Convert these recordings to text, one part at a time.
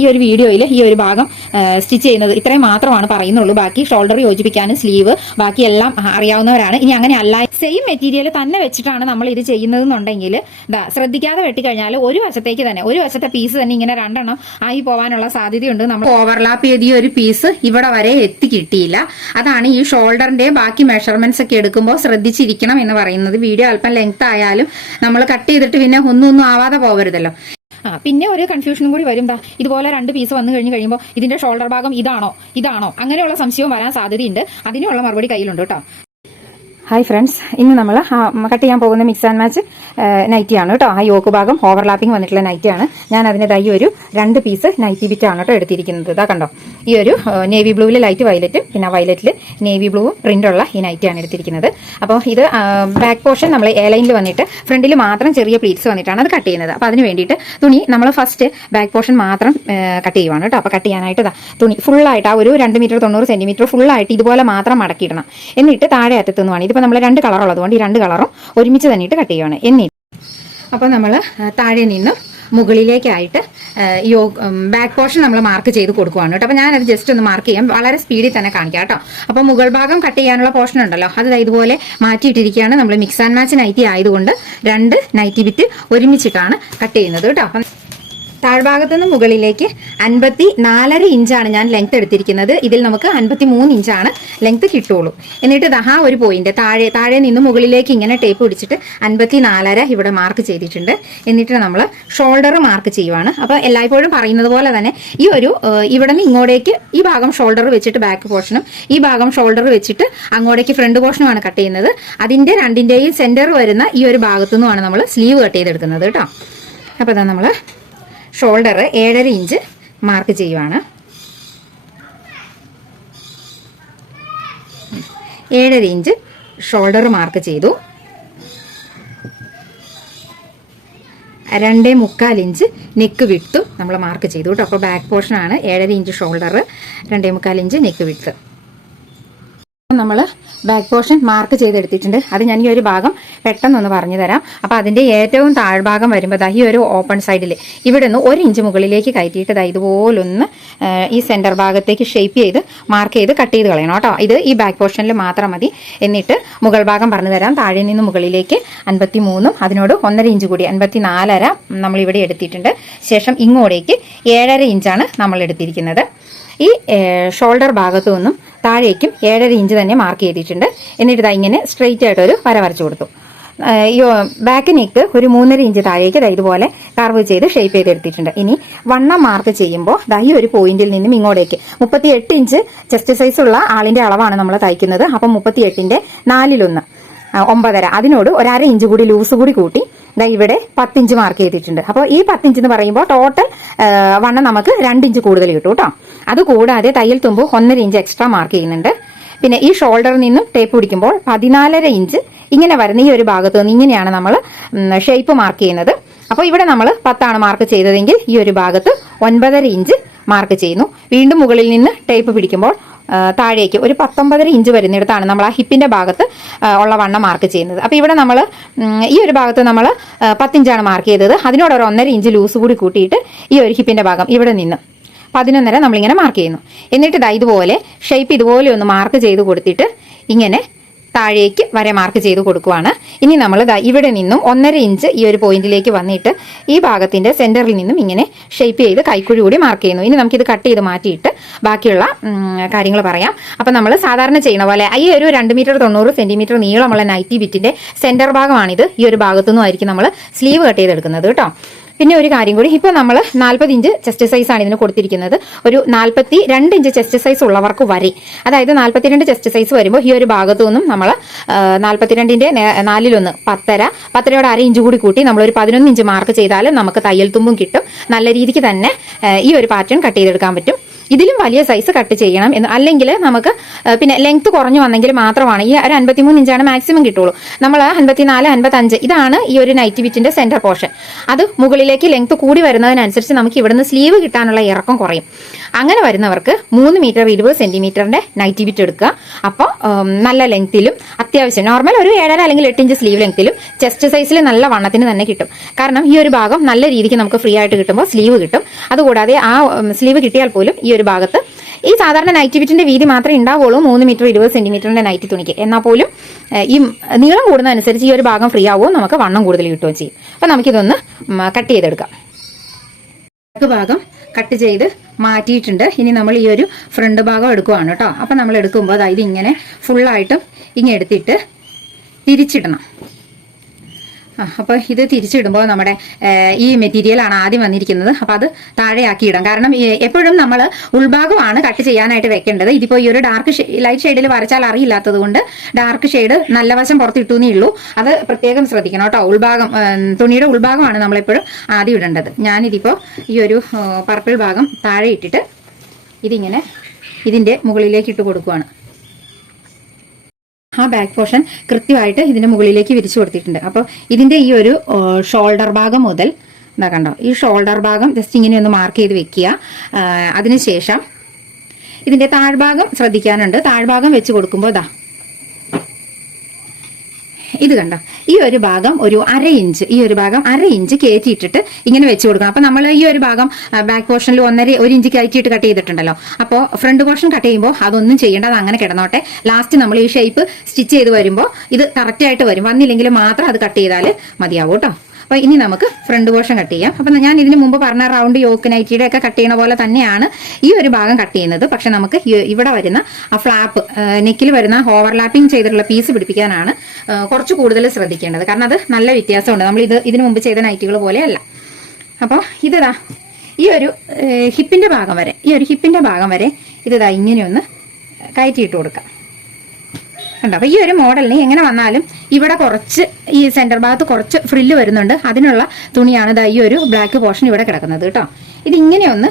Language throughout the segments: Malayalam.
ഈ ഒരു വീഡിയോയിൽ ഈ ഒരു ഭാഗം സ്റ്റിച്ച് ചെയ്യുന്നത് ഇത്രയും മാത്രമാണ് പറയുന്നുള്ളൂ. ബാക്കി ഷോൾഡർ യോജിപ്പിക്കാനും സ്ലീവ് ബാക്കി എല്ലാം അറിയാവുന്നവരാണ്. ഇനി അങ്ങനെ അല്ല സെയിം മെറ്റീരിയൽ തന്നെ വെച്ചിട്ടാണ് നമ്മൾ ഇത് ചെയ്യുന്നതെന്നുണ്ടെങ്കിൽ ശ്രദ്ധിക്കാതെ വെട്ടിക്കഴിഞ്ഞാൽ ഒരു വശത്തെ പീസ് തന്നെ ഇങ്ങനെ രണ്ടെണ്ണം ആയി പോകാനുള്ള സാധ്യതയുണ്ട്. നമ്മൾ ഓവർലാപ്പ് ചെയ്ത ഈ ഒരു പീസ് ഇവിടെ വരെ എത്തി കിട്ടിയില്ല. അതാണ് ഈ ഷോൾഡറിന്റെ ബാക്കി മെഷർമെന്റ്സ് ഒക്കെ എടുക്കുമ്പോൾ ശ്രദ്ധിച്ചിരിക്കണം എന്ന് പറയുന്നത്. വീഡിയോ അല്പം ലെങ്ത് ആയാലും നമ്മൾ കട്ട് ചെയ്തിട്ട് പിന്നെ ഒന്നും ആവാതെ പോകരുതല്ലോ. പിന്നെ ഒരു കൺഫ്യൂഷനും കൂടി വരും. ഇതുപോലെ 2 പീസ് വന്നു കഴിയുമ്പോൾ ഇതിന്റെ ഷോൾഡർ ഭാഗം ഇതാണോ അങ്ങനെയുള്ള സംശയവും വരാൻ സാധ്യതയുണ്ട്. അതിനുള്ള മറുപടി കയ്യിലുണ്ട് കേട്ടോ. ഹായ് ഫ്രണ്ട്സ്, ഇന്ന് നമ്മൾ കട്ട് ചെയ്യാൻ പോകുന്ന മിക്സ് ആൻഡ് മാച്ച് നൈറ്റിയാണ് കേട്ടോ. ആ യോക്ക് ഭാഗം ഓവർലാപ്പിംഗ് വന്നിട്ടുള്ള നൈറ്റിയാണ്. ഞാൻ അതിൻ്റെതായി ഒരു 2 പീസ് നൈറ്റി ബിറ്റാണ് കേട്ടോ എടുത്തിരിക്കുന്നത്. ഇതാ കണ്ടോ, ഈ ഒരു നേവി ബ്ലൂവിൽ ലൈറ്റ് വയലറ്റും പിന്നെ വയലറ്റിൽ നേവി ബ്ലൂവും പ്രിന്റുള്ള ഈ നൈറ്റിയാണ് എടുത്തിരിക്കുന്നത്. അപ്പോൾ ഇത് ബാക്ക് പോർഷൻ നമ്മൾ എ ലൈനിൽ വന്നിട്ട് ഫ്രണ്ടിൽ മാത്രം ചെറിയ പ്ലീറ്റ്സ് വന്നിട്ടാണ് അത് കട്ട് ചെയ്യുന്നത്. അപ്പോൾ അതിന് വേണ്ടിയിട്ട് തുണി നമ്മൾ ഫസ്റ്റ് ബാക്ക് പോർഷൻ മാത്രം കട്ട് ചെയ്യുവാണ് കേട്ടോ. അപ്പോൾ കട്ട് ചെയ്യാനായിട്ട് തുണി ഫുള്ളായിട്ട് ആ ഒരു 2 മീറ്റർ 90 സെന്റിമീറ്റർ ഫുള്ളായിട്ട് ഇതുപോലെ മാത്രം മടക്കിയിടണം. എന്നിട്ട് താഴെ അറ്റത്തുനിന്നുമാണ് ഇതിപ്പോൾ നമ്മൾ 2 കളർ ഉള്ളതുകൊണ്ട് ഈ 2 കളറും ഒരുമിച്ച് തന്നെയിട്ട് കട്ട് ചെയ്യുവാണ്. അപ്പോൾ നമ്മൾ താഴെ നിന്നും മുകളിലേക്കായിട്ട് ബാക്ക് പോർഷൻ നമ്മൾ മാർക്ക് ചെയ്ത് കൊടുക്കുവാണ് കേട്ടോ. അപ്പോൾ ഞാനത് ജസ്റ്റ് ഒന്ന് മാർക്ക് ചെയ്യാം, വളരെ സ്പീഡിൽ തന്നെ കാണിക്കാം കേട്ടോ. അപ്പോൾ മുകൾ ഭാഗം കട്ട് ചെയ്യാനുള്ള പോർഷൻ ഉണ്ടല്ലോ, അത് ഇതുപോലെ മാറ്റിയിട്ടിരിക്കുകയാണ്. നമ്മൾ മിക്സ് ആൻഡ് മാച്ച് നൈറ്റി ആയതുകൊണ്ട് 2 നൈറ്റി ബിറ്റ് ഒരുമിച്ചിട്ടാണ് കട്ട് ചെയ്യുന്നത് കേട്ടോ. അപ്പം താഴ്ഭാഗത്തു നിന്ന് മുകളിലേക്ക് 54.5 ഇഞ്ചാണ് ഞാൻ ലെങ്ത് എടുത്തിരിക്കുന്നത്. ഇതിൽ നമുക്ക് 53 ഇഞ്ചാണ് ലെങ്ത് കിട്ടുള്ളൂ. എന്നിട്ട് ദഹാ ഒരു പോയിന്റ് താഴെ നിന്ന് മുകളിലേക്ക് ഇങ്ങനെ ടേപ്പ് പിടിച്ചിട്ട് 54.5 ഇവിടെ മാർക്ക് ചെയ്തിട്ടുണ്ട്. എന്നിട്ട് നമ്മൾ ഷോൾഡർ മാർക്ക് ചെയ്യുവാണ്. അപ്പോൾ എല്ലായ്പ്പോഴും പറയുന്നത് പോലെ തന്നെ ഈ ഒരു ഇവിടെ നിന്ന് ഇങ്ങോട്ടേക്ക് ഈ ഭാഗം ഷോൾഡർ വെച്ചിട്ട് ബാക്ക് പോർഷനും ഈ ഭാഗം ഷോൾഡർ വെച്ചിട്ട് അങ്ങോട്ടേക്ക് ഫ്രണ്ട് പോർഷനുമാണ് കട്ട് ചെയ്യുന്നത്. അതിന്റെ 2ന്റെയും സെന്റർ വരുന്ന ഈ ഒരു ഭാഗത്തു നിന്നുമാണ് നമ്മൾ സ്ലീവ് കട്ട് ചെയ്തെടുക്കുന്നത് കേട്ടോ. അപ്പോൾ ഇതാ നമ്മൾ ഷോൾഡർ 7.5 ഇഞ്ച് മാർക്ക് ചെയ്യുവാണ്. 7.5 ഇഞ്ച് ഷോൾഡർ മാർക്ക് ചെയ്തു. 2.25 ഇഞ്ച് നെക്ക് വിഡ്ത്തും നമ്മൾ മാർക്ക് ചെയ്തു കേട്ടോ. അപ്പോൾ ബാക്ക് പോർഷനാണ് 7.5 inch shoulder, 2.25 inch neck width. നമ്മൾ ബാക്ക് പോർഷൻ മാർക്ക് ചെയ്തെടുത്തിട്ടുണ്ട്. അത് ഞാൻ ഈ ഒരു ഭാഗം പെട്ടെന്നൊന്ന് പറഞ്ഞു തരാം. അപ്പോൾ അതിന്റെ ഏറ്റവും താഴ്ഭാഗം വരുമ്പോൾ ഈ ഒരു ഓപ്പൺ സൈഡിൽ ഇവിടെ നിന്ന് 1 ഇഞ്ച് മുകളിലേക്ക് കയറ്റിയിട്ട് ഇതുപോലൊന്ന് ഈ സെന്റർ ഭാഗത്തേക്ക് ഷേപ്പ് ചെയ്ത് മാർക്ക് ചെയ്ത് കട്ട് ചെയ്ത് കളയണം കേട്ടോ. ഇത് ഈ ബാക്ക് പോർഷനിൽ മാത്രം മതി. എന്നിട്ട് മുകൾ ഭാഗം പറഞ്ഞു തരാം. താഴെ നിന്ന് മുകളിലേക്ക് 53 അതിനോട് 1.5 ഇഞ്ച് കൂടി 54.5 നമ്മൾ ഇവിടെ എടുത്തിട്ടുണ്ട്. ശേഷം ഇങ്ങോട്ടേക്ക് 7.5 ഇഞ്ചാണ് നമ്മൾ എടുത്തിരിക്കുന്നത്. ഈ ഷോൾഡർ ഭാഗത്തു നിന്നും താഴേക്കും 7.5 ഇഞ്ച് തന്നെ മാർക്ക് ചെയ്തിട്ടുണ്ട്. എന്നിട്ട് ഇങ്ങനെ സ്ട്രെയിറ്റ് ആയിട്ട് ഒരു വര വരച്ചു കൊടുത്തു. ഈ ബാക്ക് നെക്ക് ഒരു 3.5 ഇഞ്ച് താഴേക്ക് ഇതുപോലെ കർവ് ചെയ്ത് ഷേപ്പ് ചെയ്തെടുത്തിട്ടുണ്ട്. ഇനി വണ്ണം മാർക്ക് ചെയ്യുമ്പോൾ ഈ ഒരു പോയിന്റിൽ നിന്നും ഇങ്ങോട്ടേക്ക് 38 ഇഞ്ച് ചെസ്റ്റ് സൈസ് ഉള്ള ആളിന്റെ അളവാണ് നമ്മൾ തയ്ക്കുന്നത്. അപ്പം 38ന്റെ 4/1 9.5 അതിനോട് 1/2 ഇഞ്ച് കൂടി ലൂസ് കൂടി കൂട്ടി ഇവിടെ 10 ഇഞ്ച് മാർക്ക് ചെയ്തിട്ടുണ്ട്. അപ്പോൾ ഈ 10 ഇഞ്ച് എന്ന് പറയുമ്പോൾ ടോട്ടൽ വണ്ണം നമുക്ക് 2 ഇഞ്ച് കൂടുതൽ കിട്ടും കേട്ടോ. അതുകൂടാതെ തയ്യൽ തുമ്പ് 1.5 ഇഞ്ച് എക്സ്ട്രാ മാർക്ക് ചെയ്യുന്നുണ്ട്. പിന്നെ ഈ ഷോൾഡറിൽ നിന്നും ടേപ്പ് പിടിക്കുമ്പോൾ 14.5 ഇഞ്ച് ഇങ്ങനെ വരുന്ന ഈ ഒരു ഭാഗത്ത് നിന്ന് ഇങ്ങനെയാണ് നമ്മൾ ഷേപ്പ് മാർക്ക് ചെയ്യുന്നത്. അപ്പോൾ ഇവിടെ നമ്മൾ 10 മാർക്ക് ചെയ്തതെങ്കിൽ ഈ ഒരു ഭാഗത്ത് 9.5 ഇഞ്ച് മാർക്ക് ചെയ്യുന്നു. വീണ്ടും മുകളിൽ നിന്ന് ടേപ്പ് പിടിക്കുമ്പോൾ താഴേക്ക് ഒരു 19.5 ഇഞ്ച് വരുന്നിടത്താണ് നമ്മൾ ആ ഹിപ്പിന്റെ ഭാഗത്ത് ഉള്ള വണ്ണം മാർക്ക് ചെയ്യുന്നത്. അപ്പോൾ ഇവിടെ നമ്മൾ ഈ ഒരു ഭാഗത്ത് നമ്മൾ 10 ഇഞ്ചാണ് മാർക്ക് ചെയ്തത്. അതിനോട് ഒരു 1.5 ഇഞ്ച് ലൂസ് കൂടി കൂട്ടിയിട്ട് ഈ ഒരു ഹിപ്പിന്റെ ഭാഗം ഇവിടെ നിന്ന് 11.5 നമ്മളിങ്ങനെ മാർക്ക് ചെയ്യുന്നു. എന്നിട്ട് ഇതുപോലെ ഷേപ്പ് ഇതുപോലെ ഒന്ന് മാർക്ക് ചെയ്ത് കൊടുത്തിട്ട് ഇങ്ങനെ താഴേക്ക് വരെ മാർക്ക് ചെയ്ത് കൊടുക്കുവാണ്. ഇനി നമ്മൾ ഇവിടെ നിന്നും 1.5 ഇഞ്ച് ഈ ഒരു പോയിന്റിലേക്ക് വന്നിട്ട് ഈ ഭാഗത്തിന്റെ സെന്ററിൽ നിന്നും ഇങ്ങനെ ഷേപ്പ് ചെയ്ത് കൈക്കുഴി കൂടി മാർക്ക് ചെയ്യുന്നു. ഇനി നമുക്കിത് കട്ട് ചെയ്ത് മാറ്റിയിട്ട് ബാക്കിയുള്ള കാര്യങ്ങൾ പറയാം. അപ്പം നമ്മൾ സാധാരണ ചെയ്യുന്ന പോലെ ഈ ഒരു 2 മീറ്റർ 90 സെന്റിമീറ്റർ നീളമുള്ള നൈറ്റി ബിറ്റിന്റെ സെന്റർ ഭാഗമാണിത്. ഈ ഒരു ഭാഗത്തുനിന്നും ആയിരിക്കും നമ്മൾ സ്ലീവ് കട്ട് ചെയ്തെടുക്കുന്നത് കേട്ടോ. പിന്നെ ഒരു കാര്യം കൂടി, ഇപ്പോൾ നമ്മൾ 40 ഇഞ്ച് ചെസ്റ്റ് സൈസ് ആണ് ഇതിന് കൊടുത്തിരിക്കുന്നത്. ഒരു 42 ഇഞ്ച് ചെസ്റ്റ് സൈസ് ഉള്ളവർക്ക് വരെ, അതായത് 42 ചെസ്റ്റ് സൈസ് വരുമ്പോൾ ഈ ഒരു ഭാഗത്തു നിന്നും നമ്മൾ 42ന്റെ 4/1 10.5 1/2 ഇഞ്ച് കൂടി കൂട്ടി നമ്മൾ ഒരു 11 ഇഞ്ച് മാർക്ക് ചെയ്താലും നമുക്ക് തയ്യൽ തുമ്പും കിട്ടും. നല്ല രീതിക്ക് തന്നെ ഈ ഒരു പാറ്റേൺ കട്ട് ചെയ്തെടുക്കാൻ പറ്റും. ഇതിലും വലിയ സൈസ് കട്ട് ചെയ്യണം എന്ന്, അല്ലെങ്കിൽ നമുക്ക് പിന്നെ ലെങ്ത് കുറഞ്ഞു വന്നെങ്കിൽ മാത്രമാണ് ഈ ഒരു 53 ഇഞ്ചാണ് മാക്സിമം കിട്ടുള്ളൂ. നമ്മൾ 54 55 ഇതാണ് ഈ ഒരു നൈറ്റി ബിറ്റിന്റെ സെന്റർ പോർഷൻ. അത് മുകളിലേക്ക് ലെങ്ത് കൂടി വരുന്നതിനനുസരിച്ച് നമുക്ക് ഇവിടുന്ന് സ്ലീവ് കിട്ടാനുള്ള ഇറക്കം കുറയും. അങ്ങനെ വരുന്നവർക്ക് 3 മീറ്റർ 20 സെന്റിമീറ്ററിന്റെ നൈറ്റി ബിറ്റ് എടുക്കുക. അപ്പോൾ നല്ല ലെങ്ത്തിലും അത്യാവശ്യം നോർമൽ ഒരു 7.5 അല്ലെങ്കിൽ 8 ഇഞ്ച് സ്ലീവ് ലെങ്ത്തിലും ചെസ്റ്റ് സൈസിൽ നല്ല വണ്ണത്തിന് തന്നെ കിട്ടും. കാരണം ഈ ഒരു ഭാഗം നല്ല രീതിക്ക് നമുക്ക് ഫ്രീ ആയിട്ട് കിട്ടുമ്പോൾ സ്ലീവ് കിട്ടും. അതുകൂടാതെ ആ സ്ലീവ് കിട്ടിയാൽ പോലും ഈ ഒരു ഭാഗത്ത് ഈ സാധാരണ നൈറ്റി ബിറ്റിന്റെ വീതി മാത്രമേ ഉണ്ടാവുള്ളൂ 3 മീറ്റർ 20 സെന്റിമീറ്ററിന്റെ നൈറ്റി തുണിക്ക്. എന്നാൽ പോലും ഈ നീളം കൂടുന്നതനുസരിച്ച് ഈ ഒരു ഭാഗം ഫ്രീ ആവുകയും നമുക്ക് വണ്ണം കൂടുതൽ കിട്ടുകയും ചെയ്യും. അപ്പം നമുക്കിതൊന്ന് കട്ട് ചെയ്തെടുക്കാം. ഭാഗം കട്ട് ചെയ്ത് മാറ്റിയിട്ടുണ്ട്. ഇനി നമ്മൾ ഈ ഒരു ഫ്രണ്ട് ഭാഗം എടുക്കുവാണ് കേട്ടോ. അപ്പം നമ്മൾ എടുക്കുമ്പോൾ അതായത് ഇങ്ങനെ ഫുള്ളായിട്ടും ഇങ്ങനെ എടുത്തിട്ട് തിരിച്ചിടണം. അപ്പോൾ ഇത് തിരിച്ചിടുമ്പോൾ നമ്മുടെ ഈ മെറ്റീരിയലാണ് ആദ്യം വന്നിരിക്കുന്നത്. അപ്പോൾ അത് താഴെയാക്കി ഇടാം. കാരണം എപ്പോഴും നമ്മൾ ഉൾഭാഗമാണ് കട്ട് ചെയ്യാനായിട്ട് വെക്കേണ്ടത്. ഇതിപ്പോൾ ഈ ഒരു ഡാർക്ക് ലൈറ്റ് ഷെയ്ഡിൽ വരച്ചാൽ അറിയില്ലാത്തത് കൊണ്ട് ഡാർക്ക് ഷെയ്ഡ് നല്ല വശം പുറത്തിട്ടൂന്നേ ഉള്ളൂ. അത് പ്രത്യേകം ശ്രദ്ധിക്കണം കേട്ടോ. ഉൾഭാഗം തുണിയുടെ ഉൾഭാഗമാണ് നമ്മളെപ്പോഴും ആദ്യം ഇടേണ്ടത്. ഞാനിതിപ്പോൾ ഈ ഒരു പർപ്പിൾ ഭാഗം താഴെ ഇട്ടിട്ട് ഇതിങ്ങനെ ഇതിൻ്റെ മുകളിലേക്ക് ഇട്ട് കൊടുക്കുവാണ്. ആ ബാക്ക് പോർഷൻ കൃത്യമായിട്ട് ഇതിന്റെ മുകളിലേക്ക് വിരിച്ചു കൊടുത്തിട്ടുണ്ട്. അപ്പോൾ ഇതിന്റെ ഈ ഒരു ഷോൾഡർ ഭാഗം മുതൽ എന്താ കണ്ടോ, ഈ ഷോൾഡർ ഭാഗം ജസ്റ്റ് ഇങ്ങനെ ഒന്ന് മാർക്ക് ചെയ്ത് വെക്കുക. അതിനുശേഷം ഇതിന്റെ താഴ്ഭാഗം ശ്രദ്ധിക്കാനുണ്ട്. താഴ്ഭാഗം വെച്ച് കൊടുക്കുമ്പോൾ ഇതാ ഇത് കണ്ടോ, ഈ ഒരു ഭാഗം ഒരു 1/2 ഇഞ്ച്, ഈ ഒരു ഭാഗം 1/2 ഇഞ്ച് കയറ്റിയിട്ടിട്ട് ഇങ്ങനെ വെച്ച് കൊടുക്കണം. അപ്പൊ നമ്മൾ ഈ ഒരു ഭാഗം ബാക്ക് പോർഷനിൽ 1 ഇഞ്ച് കയറ്റിയിട്ട് കട്ട് ചെയ്തിട്ടുണ്ടല്ലോ. അപ്പോൾ ഫ്രണ്ട് പോർഷൻ കട്ട് ചെയ്യുമ്പോൾ അതൊന്നും ചെയ്യേണ്ട, അത് അങ്ങനെ കിടന്നോട്ടെ. ലാസ്റ്റ് നമ്മൾ ഈ ഷേപ്പ് സ്റ്റിച്ച് ചെയ്ത് വരുമ്പോൾ ഇത് കറക്റ്റ് ആയിട്ട് വരും. വന്നില്ലെങ്കിൽ മാത്രം അത് കട്ട് ചെയ്താൽ മതിയാവും കേട്ടോ. അപ്പോൾ ഇനി നമുക്ക് ഫ്രണ്ട് പോർഷൻ കട്ട് ചെയ്യാം. അപ്പം ഞാൻ ഇതിന് മുമ്പ് പറഞ്ഞ റൗണ്ട് യോക്ക് നൈറ്റിയുടെ ഒക്കെ കട്ട് ചെയ്യുന്ന പോലെ തന്നെയാണ് ഈ ഒരു ഭാഗം കട്ട് ചെയ്യുന്നത്. പക്ഷെ നമുക്ക് ഇവിടെ വരുന്ന ആ ഫ്ലാപ്പ് നെക്കിൽ വരുന്ന ഓവർലാപ്പിംഗ് ചെയ്തിട്ടുള്ള പീസ് പിടിപ്പിക്കാനാണ് കുറച്ച് കൂടുതൽ ശ്രദ്ധിക്കേണ്ടത്. കാരണം അത് നല്ല വ്യത്യാസമുണ്ട്. നമ്മൾ ഇതിന് മുമ്പ് ചെയ്ത നൈറ്റികൾ പോലെയല്ല. അപ്പോൾ ഇതാ ഈ ഒരു ഹിപ്പിന്റെ ഭാഗം വരെ, ഈ ഒരു ഹിപ്പിന്റെ ഭാഗം വരെ ഇതാ ഇങ്ങനെയൊന്ന് കയറ്റിയിട്ട് കൊടുക്കാം. കണ്ടോ. അപ്പൊ ഈ ഒരു മോഡലിന് എങ്ങനെ വന്നാലും ഇവിടെ കുറച്ച് ഈ സെന്റർ ഭാഗത്ത് കുറച്ച് ഫ്രില്ല് വരുന്നുണ്ട്. അതിനുള്ള തുണിയാണ് ഇതാ ഈ ഒരു ബ്ലാക്ക് പോർഷൻ ഇവിടെ കിടക്കുന്നത് കേട്ടോ. ഇത് ഇങ്ങനെയൊന്ന്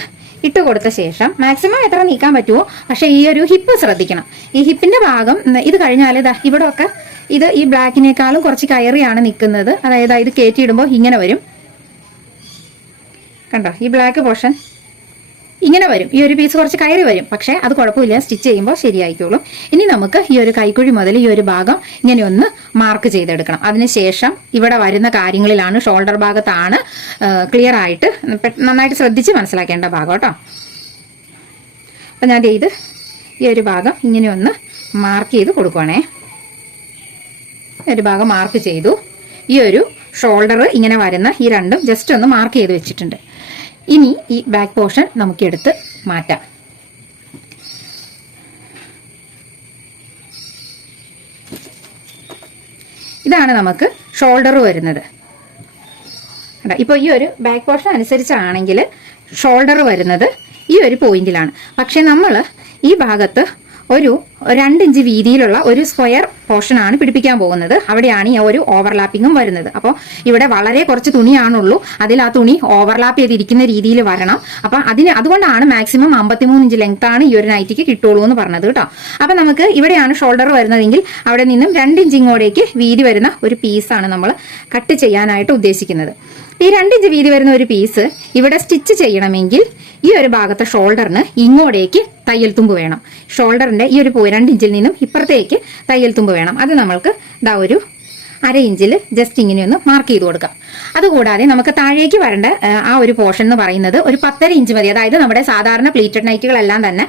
ഇട്ട് കൊടുത്ത ശേഷം മാക്സിമം എത്ര നീക്കാൻ പറ്റുമോ, പക്ഷെ ഈ ഒരു ഹിപ്പ് ശ്രദ്ധിക്കണം. ഈ ഹിപ്പിന്റെ ഭാഗം ഇത് കഴിഞ്ഞാൽ ഇതാ ഇവിടെ ഒക്കെ ഇത് ഈ ബ്ലാക്കിനേക്കാളും കുറച്ച് കയറിയാണ് നിൽക്കുന്നത്. അതായത് ഇത് കയറ്റിയിടുമ്പോൾ ഇങ്ങനെ വരും. കണ്ടോ, ഈ ബ്ലാക്ക് പോർഷൻ ഇങ്ങനെ വരും. ഈ ഒരു പീസ് കുറച്ച് കയറി വരും, പക്ഷെ അത് കുഴപ്പമില്ല, സ്റ്റിച്ച് ചെയ്യുമ്പോൾ ശരിയായിക്കോളും. ഇനി നമുക്ക് ഈ ഒരു കൈക്കുഴി മുതൽ ഈ ഒരു ഭാഗം ഇങ്ങനെ ഒന്ന് മാർക്ക് ചെയ്തെടുക്കണം. അതിനുശേഷം ഇവിടെ വരുന്ന കാര്യങ്ങളിലാണ്, ഷോൾഡർ ഭാഗത്താണ് ക്ലിയർ ആയിട്ട് നന്നായിട്ട് ശ്രദ്ധിച്ച് മനസ്സിലാക്കേണ്ട ഭാഗം കേട്ടോ. അപ്പം ഞാൻ ഇത് ഈ ഒരു ഭാഗം ഇങ്ങനെ ഒന്ന് മാർക്ക് ചെയ്ത് കൊടുക്കുവാണേ. ഒരു ഭാഗം മാർക്ക് ചെയ്തു. ഈ ഒരു ഷോൾഡർ ഇങ്ങനെ വരുന്ന ഈ രണ്ടും ജസ്റ്റ് ഒന്ന് മാർക്ക് ചെയ്ത് വെച്ചിട്ടുണ്ട്. ഇനി ഈ ബാക്ക് പോർഷൻ നമുക്കെടുത്ത് മാറ്റാം. ഇതാണ് നമുക്ക് ഷോൾഡർ വരുന്നത്. ഇപ്പോൾ ഈ ഒരു ബാക്ക് പോർഷൻ അനുസരിച്ചാണെങ്കിൽ ഷോൾഡർ വരുന്നത് ഈ ഒരു പോയിന്റിലാണ്. പക്ഷെ നമ്മൾ ഈ ഭാഗത്ത് ഒരു 2 ഇഞ്ച് വീതിയിലുള്ള ഒരു സ്ക്വയർ പോർഷനാണ് പിടിപ്പിക്കാൻ പോകുന്നത്. അവിടെയാണ് ഈ ഒരു ഓവർലാപ്പിങ്ങും വരുന്നത്. അപ്പോൾ ഇവിടെ വളരെ കുറച്ച് തുണിയാണുള്ളൂ. അതിൽ ആ തുണി ഓവർലാപ്പ് ചെയ്തിരിക്കുന്ന രീതിയിൽ വരണം. അപ്പം അതുകൊണ്ടാണ് മാക്സിമം 53 ഇഞ്ച് ലെങ്ത് ആണ് ഈ ഒരു നൈറ്റിക്ക് കിട്ടുള്ളൂ എന്ന് പറഞ്ഞത് കേട്ടോ. അപ്പം നമുക്ക് ഇവിടെയാണ് ഷോൾഡർ വരുന്നതെങ്കിൽ അവിടെ നിന്നും 2 ഇഞ്ച് ഇങ്ങോട്ടേക്ക് വീതി വരുന്ന ഒരു പീസാണ് നമ്മൾ കട്ട് ചെയ്യാനായിട്ട് ഉദ്ദേശിക്കുന്നത്. ഈ 2 ഇഞ്ച് വീതി വരുന്ന ഒരു പീസ് ഇവിടെ സ്റ്റിച്ച് ചെയ്യണമെങ്കിൽ ഈ ഒരു ഭാഗത്തെ ഷോൾഡറിന് ഇങ്ങോട്ടേക്ക് തയ്യൽ തുമ്പ് വേണം. ഷോൾഡറിന്റെ ഈ ഒരു 2 ഇഞ്ചിൽ നിന്നും ഇപ്പുറത്തേക്ക് തയ്യൽ തുമ്പ് വേണം. അത് നമ്മൾക്ക് ഒരു 1/2 ഇഞ്ചിൽ ജസ്റ്റ് ഇങ്ങനെ ഒന്ന് മാർക്ക് ചെയ്ത് കൊടുക്കാം. അതുകൂടാതെ നമുക്ക് താഴേക്ക് വരേണ്ട ആ ഒരു പോർഷൻ എന്ന് പറയുന്നത് ഒരു 10.5 ഇഞ്ച് മതി. അതായത് നമ്മുടെ സാധാരണ പ്ലീറ്റഡ് നൈറ്റുകളെല്ലാം തന്നെ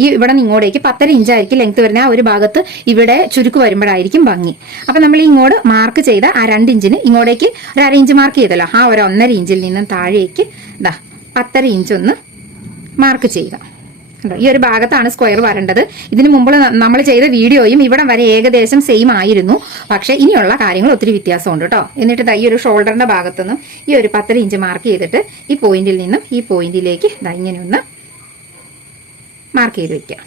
ഈ ഇവിടെ നിന്ന് ഇങ്ങോട്ടേക്ക് 10.5 ഇഞ്ചായിരിക്കും ലെങ്ത് വരുന്ന. ആ ഒരു ഭാഗത്ത് ഇവിടെ ചുരുക്ക് വരുമ്പോഴായിരിക്കും ഭംഗി. അപ്പൊ നമ്മൾ ഇങ്ങോട്ട് മാർക്ക് ചെയ്ത ആ 2 ഇഞ്ചിന് ഇങ്ങോട്ടേക്ക് ഒരു 1/2 ഇഞ്ച് മാർക്ക് ചെയ്തല്ലോ, ആ ഒരു 1.5 ഇഞ്ചിൽ നിന്നും താഴേക്ക് 10.5 ഇഞ്ച് ഒന്ന് മാർക്ക് ചെയ്യുക. ഈ ഒരു ഭാഗത്താണ് സ്ക്വയർ വരേണ്ടത്. ഇതിനു മുമ്പ് നമ്മൾ ചെയ്ത വീഡിയോയും ഇവിടം വരെ ഏകദേശം സെയിം ആയിരുന്നു. പക്ഷെ ഇനിയുള്ള കാര്യങ്ങൾ ഒത്തിരി വ്യത്യാസമുണ്ട് കേട്ടോ. എന്നിട്ട് ഈ ഒരു ഷോൾഡറിന്റെ ഭാഗത്തുനിന്നും ഈ ഒരു 10 ഇഞ്ച് മാർക്ക് ചെയ്തിട്ട് ഈ പോയിന്റിൽ നിന്നും ഈ പോയിന്റിലേക്ക് ഇങ്ങനെ ഒന്ന് മാർക്ക് ചെയ്ത് വെക്കുക.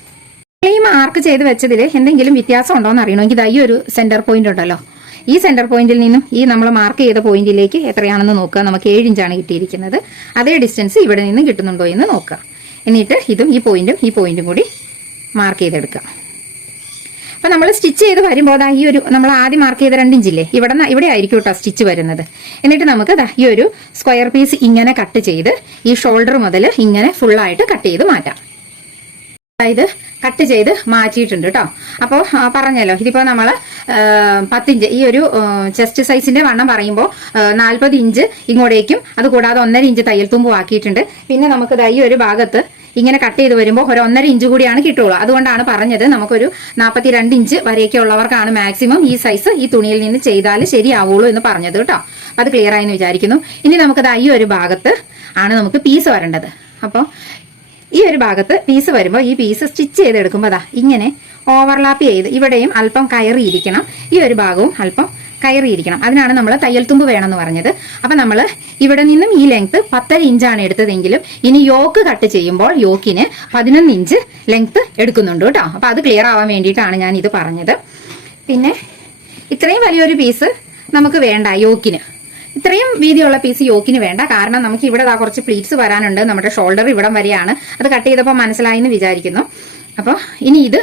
ഈ മാർക്ക് ചെയ്ത് വെച്ചതിൽ എന്തെങ്കിലും വ്യത്യാസം ഉണ്ടോ എന്ന് അറിയണമെങ്കിൽ ഈ ഒരു സെന്റർ പോയിന്റ് ഉണ്ടല്ലോ, ഈ സെന്റർ പോയിന്റിൽ നിന്നും ഈ നമ്മൾ മാർക്ക് ചെയ്ത പോയിന്റിലേക്ക് എത്രയാണെന്ന് നോക്കുക. നമുക്ക് 7 ഇഞ്ചാണ് കിട്ടിയിരിക്കുന്നത്. അതേ ഡിസ്റ്റൻസ് ഇവിടെ നിന്നും കിട്ടുന്നുണ്ടോ എന്ന് നോക്കുക. എന്നിട്ട് ഇതും ഈ പോയിന്റും കൂടി മാർക്ക് ചെയ്തെടുക്കുക. അപ്പൊ നമ്മൾ സ്റ്റിച്ച് ചെയ്ത് വരുമ്പോൾ ഈ ഒരു നമ്മൾ ആദ്യം മാർക്ക് ചെയ്ത 2 ഇഞ്ചില്ലേ, ഇവിടെ ആയിരിക്കും കേട്ടോ സ്റ്റിച്ച് വരുന്നത്. എന്നിട്ട് നമുക്ക് ഈ ഒരു സ്ക്വയർ പീസ് ഇങ്ങനെ കട്ട് ചെയ്ത് ഈ ഷോൾഡർ മുതൽ ഇങ്ങനെ ഫുള്ളായിട്ട് കട്ട് ചെയ്ത് മാറ്റാം. ഇത് കട്ട് ചെയ്ത് മാറ്റിയിട്ടുണ്ട് കേട്ടോ. അപ്പോൾ പറഞ്ഞല്ലോ, ഇതിപ്പോൾ നമ്മൾ 10 ഇഞ്ച് ഈ ഒരു ചെസ്റ്റ് സൈസിന്റെ വണ്ണം പറയുമ്പോൾ 40 ഇഞ്ച് ഇങ്ങോട്ടേക്കും അതുകൂടാതെ 1.5 ഇഞ്ച് തയ്യൽ തുമ്പും ആക്കിയിട്ടുണ്ട്. പിന്നെ നമുക്ക് ഈ ഒരു ഭാഗത്ത് ഇങ്ങനെ കട്ട് ചെയ്ത് വരുമ്പോൾ ഒരു 1.5 ഇഞ്ച് കൂടിയാണ് കിട്ടുള്ളൂ. അതുകൊണ്ടാണ് പറഞ്ഞത് നമുക്കൊരു 42 ഇഞ്ച് വരെയൊക്കെ ഉള്ളവർക്കാണ് മാക്സിമം ഈ സൈസ് ഈ തുണിയിൽ നിന്ന് ചെയ്താൽ ശരിയാവുള്ളൂ എന്ന് പറഞ്ഞത് കേട്ടോ. അത് ക്ലിയർ ആയെന്ന് വിചാരിക്കുന്നു. ഇനി നമുക്കത് ഈ ഒരു ഭാഗത്ത് ആണ് നമുക്ക് പീസ് വരേണ്ടത്. അപ്പോൾ ഈ ഒരു ഭാഗത്ത് പീസ് വരുമ്പോൾ ഈ പീസ് സ്റ്റിച്ച് ചെയ്തെടുക്കുമ്പോൾ അതാ ഇങ്ങനെ ഓവർലാപ്പ് ചെയ്ത് ഇവിടെയും അല്പം കയറിയിരിക്കണം, ഈ ഒരു ഭാഗവും അല്പം കയറിയിരിക്കണം. അതിനാണ് നമ്മൾ തയ്യൽ തുമ്പ് വേണമെന്ന് പറഞ്ഞത്. അപ്പം നമ്മൾ ഇവിടെ നിന്നും ഈ ലെങ്ത് 10 ഇഞ്ചാണ് എടുത്തതെങ്കിലും ഇനി യോക്ക് കട്ട് ചെയ്യുമ്പോൾ യോക്കിന് 11 ഇഞ്ച് ലെങ്ത് എടുക്കുന്നുണ്ട് കേട്ടോ. അപ്പം അത് ക്ലിയർ ആവാൻ വേണ്ടിയിട്ടാണ് ഞാൻ ഇത് പറഞ്ഞത്. പിന്നെ ഇത്രയും വലിയൊരു പീസ് നമുക്ക് വേണ്ട യോക്കിന്, ഇത്രയും വീതിയുള്ള പീസ് യോക്കിന് വേണ്ട. കാരണം നമുക്ക് ഇവിടെ കുറച്ച് പ്ലീറ്റ്സ് വരാനുണ്ട്. നമ്മുടെ ഷോൾഡർ ഇവിടം വരെയാണ്. അത് കട്ട് ചെയ്തപ്പോൾ മനസ്സിലായി എന്ന് വിചാരിക്കുന്നു. അപ്പോൾ ഇനി ഇത്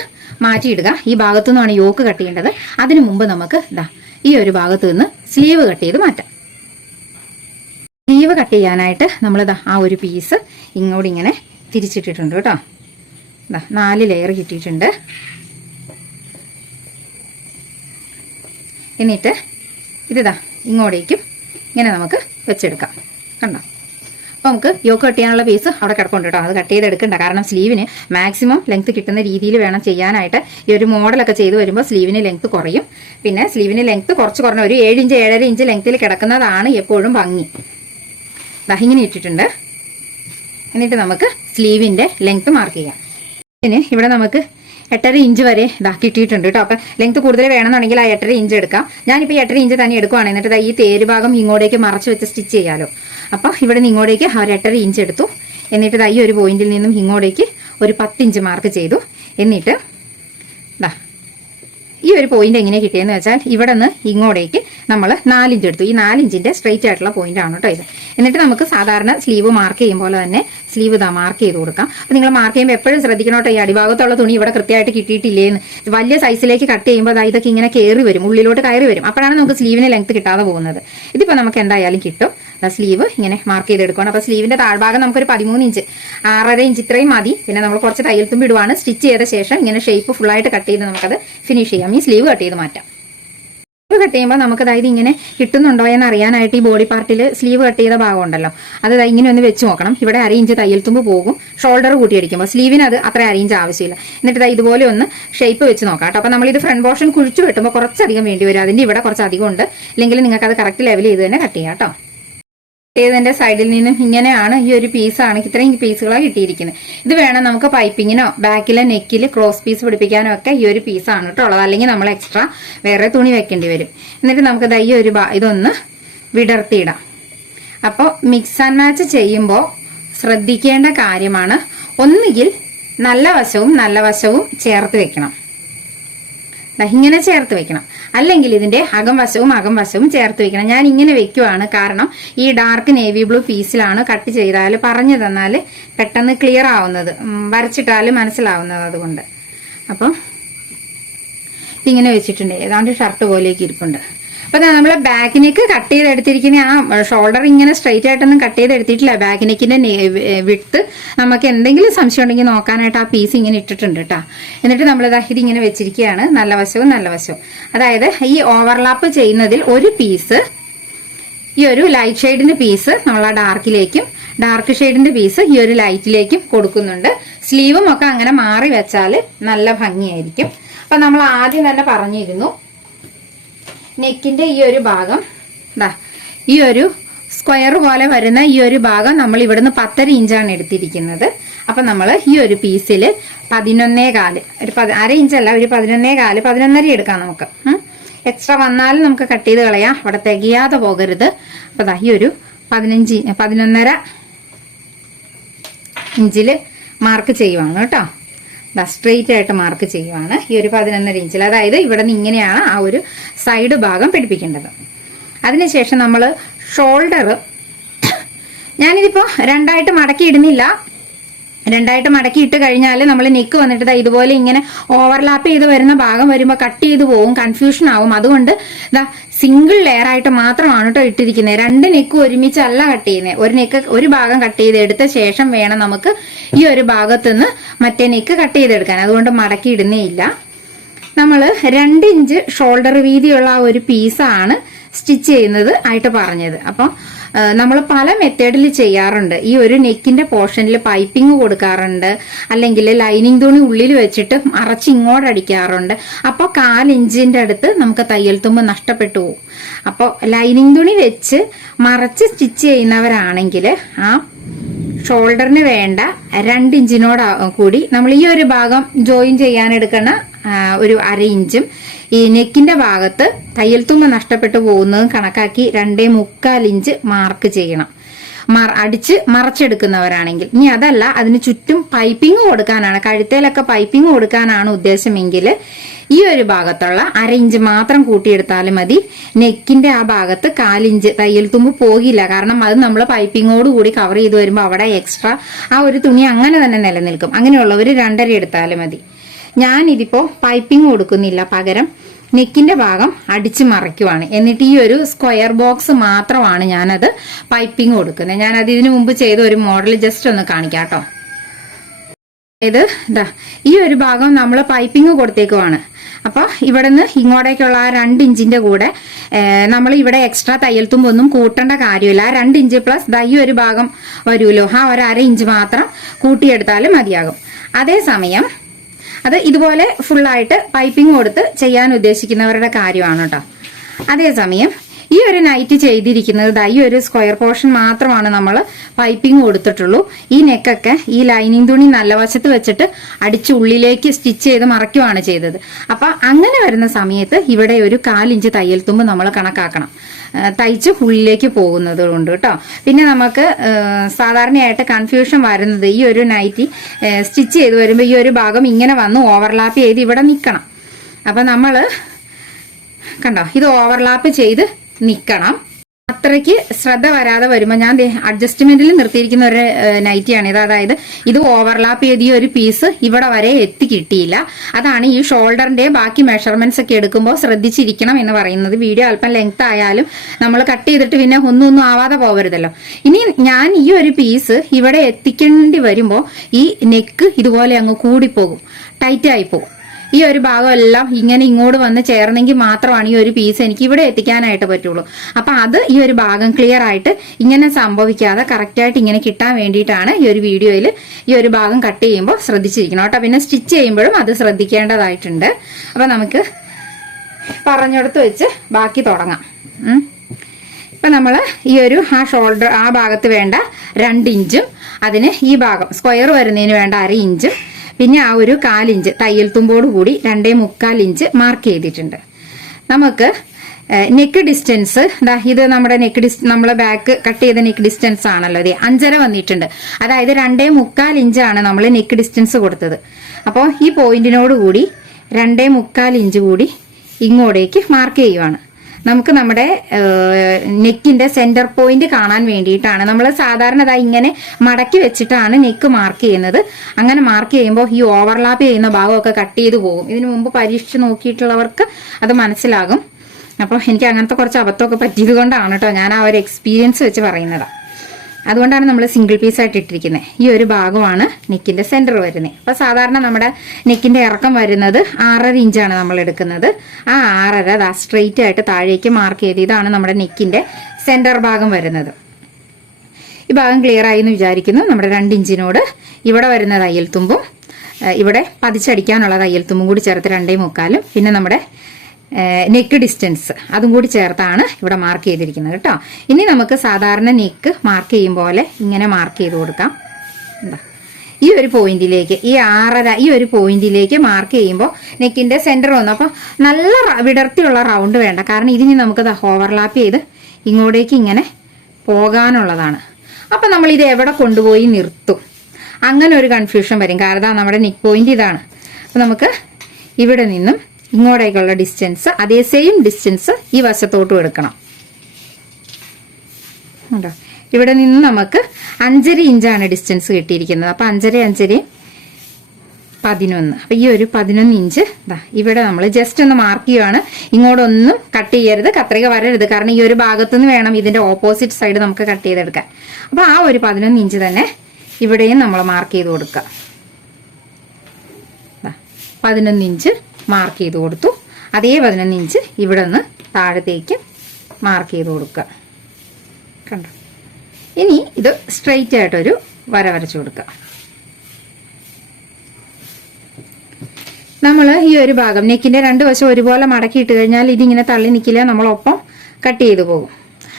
മാറ്റിയിടുക. ഈ ഭാഗത്തു നിന്നാണ് യോക്ക് കട്ട് ചെയ്യേണ്ടത്. അതിനു മുമ്പ് നമുക്ക് ഈ ഒരു ഭാഗത്തു നിന്ന് സ്ലീവ് കട്ട് ചെയ്ത് മാറ്റാം. സ്ലീവ് കട്ട് ചെയ്യാനായിട്ട് നമ്മൾ ആ ഒരു പീസ് ഇങ്ങോട്ട് ഇങ്ങനെ തിരിച്ചിട്ടിട്ടുണ്ട് കേട്ടോ. 4 ലെയർ കിട്ടിയിട്ടുണ്ട്. എന്നിട്ട് ഇത് ഇങ്ങോട്ടേക്കും ഇങ്ങനെ നമുക്ക് വെച്ചെടുക്കാം. കണ്ടോ? അപ്പോൾ നമുക്ക് യോക്ക് കട്ട് ചെയ്യാനുള്ള പീസ് അവിടെ കിടപ്പുണ്ട് കേട്ടോ. അത് കട്ട് ചെയ്തെടുക്കണ്ട. കാരണം സ്ലീവിന് മാക്സിമം ലെങ്ത് കിട്ടുന്ന രീതിയിൽ വേണം ചെയ്യാനായിട്ട്. ഈ ഒരു മോഡലൊക്കെ ചെയ്ത് വരുമ്പോൾ സ്ലീവിന് ലെങ്ത് കുറയും. പിന്നെ സ്ലീവിന് ലെങ്ത് കുറച്ച് കുറഞ്ഞ ഒരു 7 ഇഞ്ച് 7.5 ഇഞ്ച് ലെങ്ത്തിൽ കിടക്കുന്നതാണ് എപ്പോഴും ഭംഗി. ഇങ്ങനെ ഇട്ടിട്ടുണ്ട്. എന്നിട്ട് നമുക്ക് സ്ലീവിന്റെ ലെങ്ത് മാർക്ക് ചെയ്യാം. പിന്നെ ഇവിടെ നമുക്ക് 8.5 ഇഞ്ച് വരെ കിട്ടിയിട്ടുണ്ട് കേട്ടോ. അപ്പം ലെങ്ത് കൂടുതൽ വേണമെന്നുണ്ടെങ്കിൽ ആ 8.5 ഇഞ്ച് എടുക്കാം. ഞാനിപ്പോൾ 8.5 ഇഞ്ച് തന്നെ എടുക്കുവാണ്. എന്നിട്ട് ഈ തേര് ഭാഗം ഇങ്ങോട്ടേക്ക് മറച്ച് വെച്ച് സ്റ്റിച്ച് ചെയ്യാലോ. അപ്പോൾ ഇവിടെ നിന്ന് ഇങ്ങോട്ടേക്ക് ഒരു 8.5 ഇഞ്ച് എടുത്തു. എന്നിട്ട് ഈ ഒരു പോയിന്റിൽ നിന്നും ഇങ്ങോട്ടേക്ക് ഒരു 10 ഇഞ്ച് മാർക്ക് ചെയ്തു. എന്നിട്ട് ഈ ഒരു പോയിന്റ് എങ്ങനെ കിട്ടിയെന്ന് വെച്ചാൽ ഇവിടെ നിന്ന് ഇങ്ങോട്ടേക്ക് നമ്മൾ 4 ഇഞ്ച് എടുത്തു. ഈ 4 ഇഞ്ചിന്റെ സ്ട്രെയിറ്റ് ആയിട്ടുള്ള പോയിന്റ് ആണ് കേട്ടോ ഇത്. എന്നിട്ട് നമുക്ക് സാധാരണ സ്ലീവ് മാർക്ക് ചെയ്യും പോലെ തന്നെ സ്ലീവ് മാർക്ക് ചെയ്ത് കൊടുക്കാം. അപ്പോൾ നിങ്ങൾ മാർക്ക് ചെയ്യുമ്പോൾ എപ്പോഴും ശ്രദ്ധിക്കണം കേട്ടോ, ഈ അടിഭാഗത്തുള്ള തുണി ഇവിടെ കൃത്യമായിട്ട് കിട്ടിയിട്ടില്ലേന്ന്. വലിയ സൈസിലേക്ക് കട്ട് ചെയ്യുമ്പോൾ ഇതൊക്കെ ഇങ്ങനെ കയറി വരും, ഉള്ളിലോട്ട് കയറി വരും. അപ്പോഴാണ് നമുക്ക് സ്ലീവിന് ലെങ്ത് കിട്ടാതെ പോകുന്നത്. ഇതിപ്പോൾ നമുക്ക് എന്തായാലും കിട്ടും. സ്ലീവ് ഇങ്ങനെ മാർക്ക് ചെയ്തെടുക്കണം. അപ്പോൾ സ്ലീവിന്റെ താഴ്ഭാഗം നമുക്കൊരു 13 ഇഞ്ച് 6.5 ഇഞ്ച് ഇത്രയും മതി. പിന്നെ നമ്മൾ കുറച്ച് തയ്യൽ തുമ്പ് ഇടുവാണ്. സ്റ്റിച്ച് ചെയ്ത ശേഷം ഇങ്ങനെ ഷേപ്പ് ഫുള്ളായിട്ട് കട്ട് ചെയ്ത് നമുക്കത് ഫിനിഷ് ചെയ്യാം. ഈ സ്ലീവ് കട്ട് ചെയ്ത് മാറ്റാം. സ്ലീവ് കട്ട് ചെയ്യുമ്പോൾ നമുക്ക് ഇങ്ങനെ കിട്ടുന്നുണ്ടോ എന്ന് അറിയാനായിട്ട് ഈ ബോഡി പാർട്ടിൽ സ്ലീവ് കട്ട് ചെയ്ത ഭാഗം ഉണ്ടല്ലോ, അത് ഇങ്ങനെ ഒന്ന് വെച്ച് നോക്കണം. ഇവിടെ 1/2 ഇഞ്ച് തയ്യൽ തുമ്പ് പോകും. ഷോൾഡർ കൂട്ടിയടിക്കുമ്പോൾ സ്ലീവിന് അത് അത്ര 1/2 ഇഞ്ച് ആവശ്യമില്ല. എന്നിട്ട് ഇതുപോലെ ഒന്ന് ഷേപ്പ് വെച്ച് നോക്കാം കേട്ടോ. അപ്പോൾ നമ്മളിത് ഫ്രണ്ട് പോർഷൻ കുഴിച്ചു വെട്ടുമ്പോൾ കുറച്ചധികം വേണ്ടി വരും. അതിന്റെ ഇവിടെ കുറച്ച് അധികം ഉണ്ട്. ഇല്ലെങ്കിൽ നിങ്ങൾക്ക് അത് കറക്റ്റ് ലെവൽ ചെയ്ത് തന്നെ കട്ട് ചെയ്യാം കേട്ടോ. ഇതിന്റെ സൈഡിൽ നിന്നും ഇങ്ങനെയാണ് ഈ ഒരു പീസാണ്. ഇത്രയും പീസുകളാണ് കിട്ടിയിരിക്കുന്നത്. ഇത് വേണം നമുക്ക് പൈപ്പിങ്ങിനോ ബാക്കിലെ നെക്കിൽ ക്രോസ് പീസ് പിടിപ്പിക്കാനോ ഒക്കെ ഈ ഒരു പീസാണ് കേട്ടോ ഉള്ളത്. അല്ലെങ്കിൽ നമ്മൾ എക്സ്ട്രാ വേറെ തുണി വെക്കേണ്ടി വരും. എന്നിട്ട് നമുക്ക് ഈ ഒരു ഇതൊന്ന് വിടർത്തിയിടാം. അപ്പോൾ മിക്സ് ആൻഡ് മാച്ച് ചെയ്യുമ്പോൾ ശ്രദ്ധിക്കേണ്ട കാര്യമാണ്, ഒന്നുകിൽ നല്ല വശവും ചേർത്ത് വെക്കണം. ഇങ്ങനെ ചേർത്ത് വെക്കണം. അല്ലെങ്കിൽ ഇതിന്റെ അകം വശവും ചേർത്ത് വെക്കണം. ഞാൻ ഇങ്ങനെ വെക്കുവാണ്, കാരണം ഈ ഡാർക്ക് നേവി ബ്ലൂ പീസിലാണ് കട്ട് ചെയ്താൽ പറഞ്ഞു തന്നാൽ പെട്ടെന്ന് ക്ലിയർ ആവുന്നത്, വരച്ചിട്ടാൽ മനസ്സിലാവുന്നത്. അതുകൊണ്ട് അപ്പം ഇങ്ങനെ വെച്ചിട്ടുണ്ട്. ഏതാണ്ട് ഷർട്ട് പോലെയൊക്കെ ഇരിപ്പുണ്ട്. അപ്പൊ നമ്മൾ ബാക്ക് നെക്ക് കട്ട് ചെയ്തെടുത്തിരിക്കുന്ന ആ ഷോൾഡർ ഇങ്ങനെ സ്ട്രെയിറ്റ് ആയിട്ടൊന്നും കട്ട് ചെയ്തെടുത്തിട്ടില്ല. ബാക്ക് നെക്കിന്റെ വിഡ്ത്ത് നമുക്ക് എന്തെങ്കിലും സംശയം ഉണ്ടെങ്കിൽ നോക്കാനായിട്ട് ആ പീസ് ഇങ്ങനെ ഇട്ടിട്ടുണ്ട് കേട്ടോ. എന്നിട്ട് നമ്മൾ ഇതിങ്ങനെ വെച്ചിരിക്കുകയാണ്, നല്ല വശവും. അതായത് ഈ ഓവർലാപ്പ് ചെയ്യുന്നതിൽ ഒരു പീസ് ഈ ഒരു ലൈറ്റ് ഷെയ്ഡിന്റെ പീസ് നമ്മൾ ആ ഡാർക്ക് ഷെയ്ഡിന്റെ പീസ് ഈ ഒരു ലൈറ്റിലേക്കും കൊടുക്കുന്നുണ്ട്. സ്ലീവും ഒക്കെ അങ്ങനെ മാറി വെച്ചാൽ നല്ല ഭംഗിയായിരിക്കും. അപ്പൊ നമ്മൾ ആദ്യം തന്നെ പറഞ്ഞിരുന്നു, നെക്കിന്റെ ഈ ഒരു ഭാഗം ഈ ഒരു സ്ക്വയർ പോലെ വരുന്ന ഈ ഒരു ഭാഗം നമ്മൾ ഇവിടുന്ന് 10.5 ഇഞ്ചാണ് എടുത്തിരിക്കുന്നത്. അപ്പൊ നമ്മൾ ഈ ഒരു പീസിൽ 11.25 ഒരു 1/2 ഇഞ്ചല്ല, ഒരു 11.25 11.5 എടുക്കാം നമുക്ക്. എക്സ്ട്രാ വന്നാലും നമുക്ക് കട്ട് ചെയ്ത് കളയാം, അവിടെ തികയാതെ പോകരുത്. അപ്പൊ ഈ ഒരു 11.5 ഇഞ്ചിൽ മാർക്ക് ചെയ്യുവാണ് കേട്ടോ. സ്ട്രെയിറ്റ് ആയിട്ട് മാർക്ക് ചെയ്യുവാണ് ഈ ഒരു 11.5 ഇഞ്ചിൽ. അതായത് ഇവിടെ നിന്ന് ഇങ്ങനെയാണ് ആ ഒരു സൈഡ് ഭാഗം പിടിപ്പിക്കേണ്ടത്. അതിനുശേഷം നമ്മൾ ഷോൾഡർ, ഞാനിതിപ്പോ രണ്ടായിട്ട് മടക്കി ഇടുന്നില്ല, രണ്ടായിട്ട് മടക്കി ഇട്ട് കഴിഞ്ഞാൽ നമ്മൾ നെക്ക് വന്നിട്ട് ഇതുപോലെ ഇങ്ങനെ ഓവർലാപ്പ് ചെയ്ത് വരുന്ന ഭാഗം വരുമ്പോൾ കട്ട് ചെയ്ത് പോകും, കൺഫ്യൂഷൻ ആവും. അതുകൊണ്ട് ഇതാ സിംഗിൾ ലെയർ ആയിട്ട് മാത്രമാണ് കേട്ടോ ഇട്ടിരിക്കുന്നത്. രണ്ട് നെക്ക് ഒരുമിച്ചല്ല കട്ട് ചെയ്യുന്നത്. ഒരു നെക്ക് ഒരു ഭാഗം കട്ട് ചെയ്ത് എടുത്ത ശേഷം വേണം നമുക്ക് ഈ ഒരു ഭാഗത്തുനിന്ന് മറ്റേ നെക്ക് കട്ട് ചെയ്തെടുക്കാൻ. അതുകൊണ്ട് മടക്കി ഇടുന്നേ ഇല്ല. നമ്മൾ 2 ഇഞ്ച് ഷോൾഡർ വീതിയുള്ള ആ ഒരു പീസാണ് സ്റ്റിച്ച് ചെയ്യുന്നത് ആയിട്ട് പറഞ്ഞത്. അപ്പം നമ്മൾ പല മെത്തേഡിൽ ചെയ്യാറുണ്ട്. ഈ ഒരു നെക്കിന്റെ പോർഷനിൽ പൈപ്പിംഗ് കൊടുക്കാറുണ്ട്, അല്ലെങ്കിൽ ലൈനിങ് തുണി ഉള്ളിൽ വെച്ചിട്ട് മറച്ച് ഇങ്ങോട്ട് അടിക്കാറുണ്ട്. അപ്പോൾ 1/4 ഇഞ്ചിന്റെ അടുത്ത് നമുക്ക് തയ്യൽ തുമ്പ് നഷ്ടപ്പെട്ടു പോകും. അപ്പോൾ ലൈനിങ് തുണി വെച്ച് മറച്ച് സ്റ്റിച്ച് ചെയ്യുന്നവരാണെങ്കിൽ ആ ഷോൾഡറിന് വേണ്ട 2 ഇഞ്ചിനോട് കൂടി നമ്മൾ ഈ ഒരു ഭാഗം ജോയിൻ ചെയ്യാൻ എടുക്കുന്ന ഒരു 1/2 ഇഞ്ചും ഈ നെക്കിന്റെ ഭാഗത്ത് തയ്യൽ തുമ്പ് നഷ്ടപ്പെട്ടു പോകുന്നതും കണക്കാക്കി 2.25 ഇഞ്ച് മാർക്ക് ചെയ്യണം, അടിച്ച് മറച്ചെടുക്കുന്നവരാണെങ്കിൽ. ഇനി അതല്ല, അതിന് ചുറ്റും പൈപ്പിംഗ് കൊടുക്കാനാണ്, കഴുത്തേലൊക്കെ പൈപ്പിംഗ് കൊടുക്കാനാണ് ഉദ്ദേശമെങ്കിൽ ഈ ഒരു ഭാഗത്തുള്ള 1/2 ഇഞ്ച് മാത്രം കൂട്ടിയെടുത്താലും മതി. നെക്കിന്റെ ആ ഭാഗത്ത് 1/4 ഇഞ്ച് തയ്യൽ തുമ്പ് പോകില്ല. കാരണം അത് നമ്മൾ പൈപ്പിങ്ങോട് കൂടി കവർ ചെയ്ത് വരുമ്പോൾ അവിടെ എക്സ്ട്രാ ആ ഒരു തുണി അങ്ങനെ തന്നെ നിലനിൽക്കും. അങ്ങനെയുള്ളവർ 2.5 എടുത്താലും മതി. ഞാനിതിപ്പോ പൈപ്പിംഗ് കൊടുക്കുന്നില്ല, പകരം നെക്കിന്റെ ഭാഗം അടിച്ചു മറയ്ക്കുവാണ്. എന്നിട്ട് ഈ ഒരു സ്ക്വയർ ബോക്സ് മാത്രമാണ് ഞാനത് പൈപ്പിംഗ് കൊടുക്കുന്നത്. ഞാനത് ഇതിനു മുമ്പ് ചെയ്ത ഒരു മോഡൽ ജസ്റ്റ് ഒന്ന് കാണിക്കാം കേട്ടോ. ഇതാ ഈ ഒരു ഭാഗം നമ്മൾ പൈപ്പിംഗ് കൊടുത്തേക്കുവാണ്. അപ്പൊ ഇവിടെ നിന്ന് ഇങ്ങോട്ടേക്കുള്ള ആ 2 ഇഞ്ചിന്റെ കൂടെ നമ്മൾ ഇവിടെ എക്സ്ട്രാ തയ്യൽ തുമ്പൊന്നും കൂട്ടേണ്ട കാര്യമില്ല. ആ 2 ഇഞ്ച് പ്ലസ് ഈ ഒരു ഭാഗം വരുമല്ലോ, ആ ഒരു 1/2 ഇഞ്ച് മാത്രം കൂട്ടിയെടുത്താലും മതിയാകും. അതേസമയം അത് ഇതുപോലെ ഫുള്ളായിട്ട് പൈപ്പിംഗ് കൊടുത്ത് ചെയ്യാൻ ഉദ്ദേശിക്കുന്നവരുടെ കാര്യമാണ് കേട്ടോ. അതേസമയം ഈ ഒരു നൈറ്റ് ചെയ്തിരിക്കുന്നത് ഈ ഒരു സ്ക്വയർ പോർഷൻ മാത്രമാണ് നമ്മൾ പൈപ്പിംഗ് കൊടുത്തിട്ടുള്ളൂ. ഈ നെക്കൊക്കെ ഈ ലൈനിങ് തുണി നല്ല വശത്ത് വെച്ചിട്ട് അടിച്ച് ഉള്ളിലേക്ക് സ്റ്റിച്ച് ചെയ്ത് മറയ്ക്കുവാണ് ചെയ്തത്. അപ്പൊ അങ്ങനെ വരുന്ന സമയത്ത് ഇവിടെ ഒരു 1/4 ഇഞ്ച് തയ്യൽ തുമ്പ് നമ്മൾ കണക്കാക്കണം, തയ്ച്ച് ഉള്ളിലേക്ക് പോകുന്നത് കൊണ്ട് കേട്ടോ. പിന്നെ നമുക്ക് സാധാരണയായിട്ട് കൺഫ്യൂഷൻ വരുന്നത് ഈ ഒരു നൈറ്റി സ്റ്റിച്ച് ചെയ്ത് വരുമ്പോൾ ഈ ഒരു ഭാഗം ഇങ്ങനെ വന്ന് ഓവർലാപ്പ് ചെയ്ത് ഇവിടെ നിൽക്കണം. അപ്പൊ നമ്മൾ കണ്ടോ, ഇത് ഓവർലാപ്പ് ചെയ്ത് നിൽക്കണം. അത്രയ്ക്ക് ശ്രദ്ധ വരാതെ വരുമ്പോൾ ഞാൻ അഡ്ജസ്റ്റ്മെന്റിൽ നിർത്തിയിരിക്കുന്ന ഒരു നൈറ്റിയാണിത്. അതായത് ഇത് ഓവർലാപ്പ് ചെയ്ത് ഈ ഒരു പീസ് ഇവിടെ വരെ എത്തി കിട്ടിയില്ല. അതാണ് ഈ ഷോൾഡറിന്റെ ബാക്കി മെഷർമെന്റ്സ് ഒക്കെ എടുക്കുമ്പോൾ ശ്രദ്ധിച്ചിരിക്കണം എന്ന് പറയുന്നത്. വീഡിയോ അല്പം ലെങ്ത് ആയാലും നമ്മൾ കട്ട് ചെയ്തിട്ട് പിന്നെ ഒന്നും ആവാതെ പോകരുതല്ലോ. ഇനി ഞാൻ ഈ ഒരു പീസ് ഇവിടെ എത്തിക്കേണ്ടി വരുമ്പോൾ ഈ നെക്ക് ഇതുപോലെ അങ്ങ് കൂടിപ്പോകും, ടൈറ്റായി പോകും. ഈ ഒരു ഭാഗം എല്ലാം ഇങ്ങനെ ഇങ്ങോട്ട് വന്ന് ചേർന്നെങ്കിൽ മാത്രമാണ് ഈ ഒരു പീസ് എനിക്ക് ഇവിടെ എത്തിക്കാനായിട്ട് പറ്റുള്ളൂ. അപ്പൊ അത് ഈ ഒരു ഭാഗം ക്ലിയർ ആയിട്ട് ഇങ്ങനെ സംഭവിക്കാതെ കറക്റ്റായിട്ട് ഇങ്ങനെ കിട്ടാൻ വേണ്ടിയിട്ടാണ് ഈ ഒരു വീഡിയോയിൽ ഈ ഒരു ഭാഗം കട്ട് ചെയ്യുമ്പോൾ ശ്രദ്ധിച്ചിരിക്കണം കേട്ടോ. പിന്നെ സ്റ്റിച്ച് ചെയ്യുമ്പോഴും അത് ശ്രദ്ധിക്കേണ്ടതായിട്ടുണ്ട്. അപ്പൊ നമുക്ക് പറഞ്ഞെടുത്ത് വെച്ച് ബാക്കി തുടങ്ങാം. ഇപ്പൊ നമ്മൾ ഈ ഒരു ആ ഷോൾഡർ ആ ഭാഗത്ത് വേണ്ട 2 ഇഞ്ചും അതിന് ഈ ഭാഗം സ്ക്വയർ വരുന്നതിന് വേണ്ട 1/2 ഇഞ്ചും പിന്നെ ആ ഒരു 1/4 ഇഞ്ച് തയ്യൽ തുമ്പോട് കൂടി 2.25 ഇഞ്ച് മാർക്ക് ചെയ്തിട്ടുണ്ട്. നമുക്ക് നെക്ക് ഡിസ്റ്റൻസ് ഇത് നമ്മുടെ നമ്മളെ ബാക്ക് കട്ട് ചെയ്ത നെക്ക് ഡിസ്റ്റൻസ് ആണല്ലോ, അതെ 5.5 വന്നിട്ടുണ്ട്. അതായത് 2.25 ഇഞ്ചാണ് നമ്മൾ നെക്ക് ഡിസ്റ്റൻസ് കൊടുത്തത്. അപ്പോൾ ഈ പോയിന്റിനോട് കൂടി 2.25 ഇഞ്ച് കൂടി ഇങ്ങോട്ടേക്ക് മാർക്ക് ചെയ്യുവാണ്. നമുക്ക് നമ്മുടെ നെക്കിന്റെ സെന്റർ പോയിന്റ് കാണാൻ വേണ്ടിയിട്ടാണ്. നമ്മൾ സാധാരണ ഇങ്ങനെ മടക്കി വെച്ചിട്ടാണ് നെക്ക് മാർക്ക് ചെയ്യുന്നത്. അങ്ങനെ മാർക്ക് ചെയ്യുമ്പോൾ ഈ ഓവർലാപ്പ് ചെയ്യുന്ന ഭാഗമൊക്കെ കട്ട് ചെയ്ത് പോകും. ഇതിനു മുമ്പ് പരീക്ഷിച്ച് നോക്കിയിട്ടുള്ളവർക്ക് അത് മനസ്സിലാകും. അപ്പോൾ എനിക്ക് അങ്ങനത്തെ കുറച്ച് അബദ്ധമൊക്കെ പറ്റിയത് കൊണ്ടാണ് കേട്ടോ ഞാൻ ആ ഒരു എക്സ്പീരിയൻസ് വെച്ച് പറയുന്നത്. അതുകൊണ്ടാണ് നമ്മൾ സിംഗിൾ പീസ് ആയിട്ട് ഇട്ടിരിക്കുന്നത്. ഈ ഒരു ഭാഗമാണ് നെക്കിന്റെ സെന്റർ വരുന്നത്. അപ്പൊ സാധാരണ നമ്മുടെ നെക്കിന്റെ ഇറക്കം വരുന്നത് 6.5 ഇഞ്ചാണ് നമ്മൾ എടുക്കുന്നത്. ആ 6.5 സ്ട്രെയിറ്റ് ആയിട്ട് താഴേക്ക് മാർക്ക് ചെയ്ത് ഇതാണ് നമ്മുടെ നെക്കിന്റെ സെന്റർ ഭാഗം വരുന്നത്. ഈ ഭാഗം ക്ലിയർ ആയി എന്ന് വിചാരിക്കുന്നു. നമ്മുടെ 2 ഇഞ്ചിനോട് ഇവിടെ വരുന്ന തയ്യൽ തുമ്പും ഇവിടെ പതിച്ചടിക്കാനുള്ള തയ്യൽ തുമ്പും കൂടി ചേർത്ത് 2.25 പിന്നെ നമ്മുടെ നെക്ക് ഡിസ്റ്റൻസ് അതും കൂടി ചേർത്താണ് ഇവിടെ മാർക്ക് ചെയ്തിരിക്കുന്നത് കേട്ടോ. ഇനി നമുക്ക് സാധാരണ നെക്ക് മാർക്ക് ചെയ്യും പോലെ ഇങ്ങനെ മാർക്ക് ചെയ്ത് കൊടുക്കാം. എന്താ ഈ ഒരു പോയിന്റിലേക്ക് ഈ 6.5 ഈ ഒരു പോയിന്റിലേക്ക് മാർക്ക് ചെയ്യുമ്പോൾ നെക്കിന്റെ സെന്റർ വന്നു. അപ്പോൾ നല്ല വിടർത്തിയുള്ള റൗണ്ട് വേണ്ട, കാരണം ഇതിന് നമുക്ക് ഓവർലാപ്പ് ചെയ്ത് ഇങ്ങോട്ടേക്ക് ഇങ്ങനെ പോകാനുള്ളതാണ്. അപ്പൊ നമ്മൾ ഇത് എവിടെ കൊണ്ടുപോയി നിർത്തും, അങ്ങനെ ഒരു കൺഫ്യൂഷൻ വരും. കാരണം നമ്മുടെ നെക്ക് പോയിന്റ് ഇതാണ്. അപ്പൊ നമുക്ക് ഇവിടെ നിന്നും ഇങ്ങോട്ടേക്കുള്ള ഡിസ്റ്റൻസ് അതേ സെയിം ഡിസ്റ്റൻസ് ഈ വശത്തോട്ടും എടുക്കണം കേട്ടോ. ഇവിടെ നിന്ന് നമുക്ക് 5.5 ഇഞ്ചാണ് ഡിസ്റ്റൻസ് കിട്ടിയിരിക്കുന്നത്. അപ്പോൾ 5.5 5 11. അപ്പം ഈ ഒരു 11 ഇഞ്ച് ഇവിടെ നമ്മൾ ജസ്റ്റ് ഒന്ന് മാർക്ക് ചെയ്യുകയാണ്. ഇങ്ങോട്ടൊന്നും കട്ട് ചെയ്യരുത്, കത്രിക വരരുത്, കാരണം ഈ ഒരു ഭാഗത്തുനിന്ന് വേണം ഇതിന്റെ ഓപ്പോസിറ്റ് സൈഡ് നമുക്ക് കട്ട് ചെയ്തെടുക്കാൻ. അപ്പോൾ ആ ഒരു 11 ഇഞ്ച് തന്നെ ഇവിടെയും നമ്മൾ മാർക്ക് ചെയ്ത് കൊടുക്കുക. 11 ഇഞ്ച് മാർക്ക് ചെയ്ത് കൊടുത്തു. അതേ 11 ഇഞ്ച് ഇവിടെ നിന്ന് താഴത്തേക്ക് മാർക്ക് ചെയ്ത് കൊടുക്കുക. കണ്ടോ? ഇനി ഇത് സ്ട്രെയിറ്റ് ആയിട്ടൊരു വര വരച്ചു കൊടുക്കുക. നമ്മൾ ഈ ഒരു ഭാഗം നെക്കിന്റെ 2 വശം ഒരുപോലെ മടക്കിയിട്ട് കഴിഞ്ഞാൽ ഇതിങ്ങനെ തള്ളി നിൽക്കില്ല, നമ്മളൊപ്പം കട്ട് ചെയ്ത് പോകും.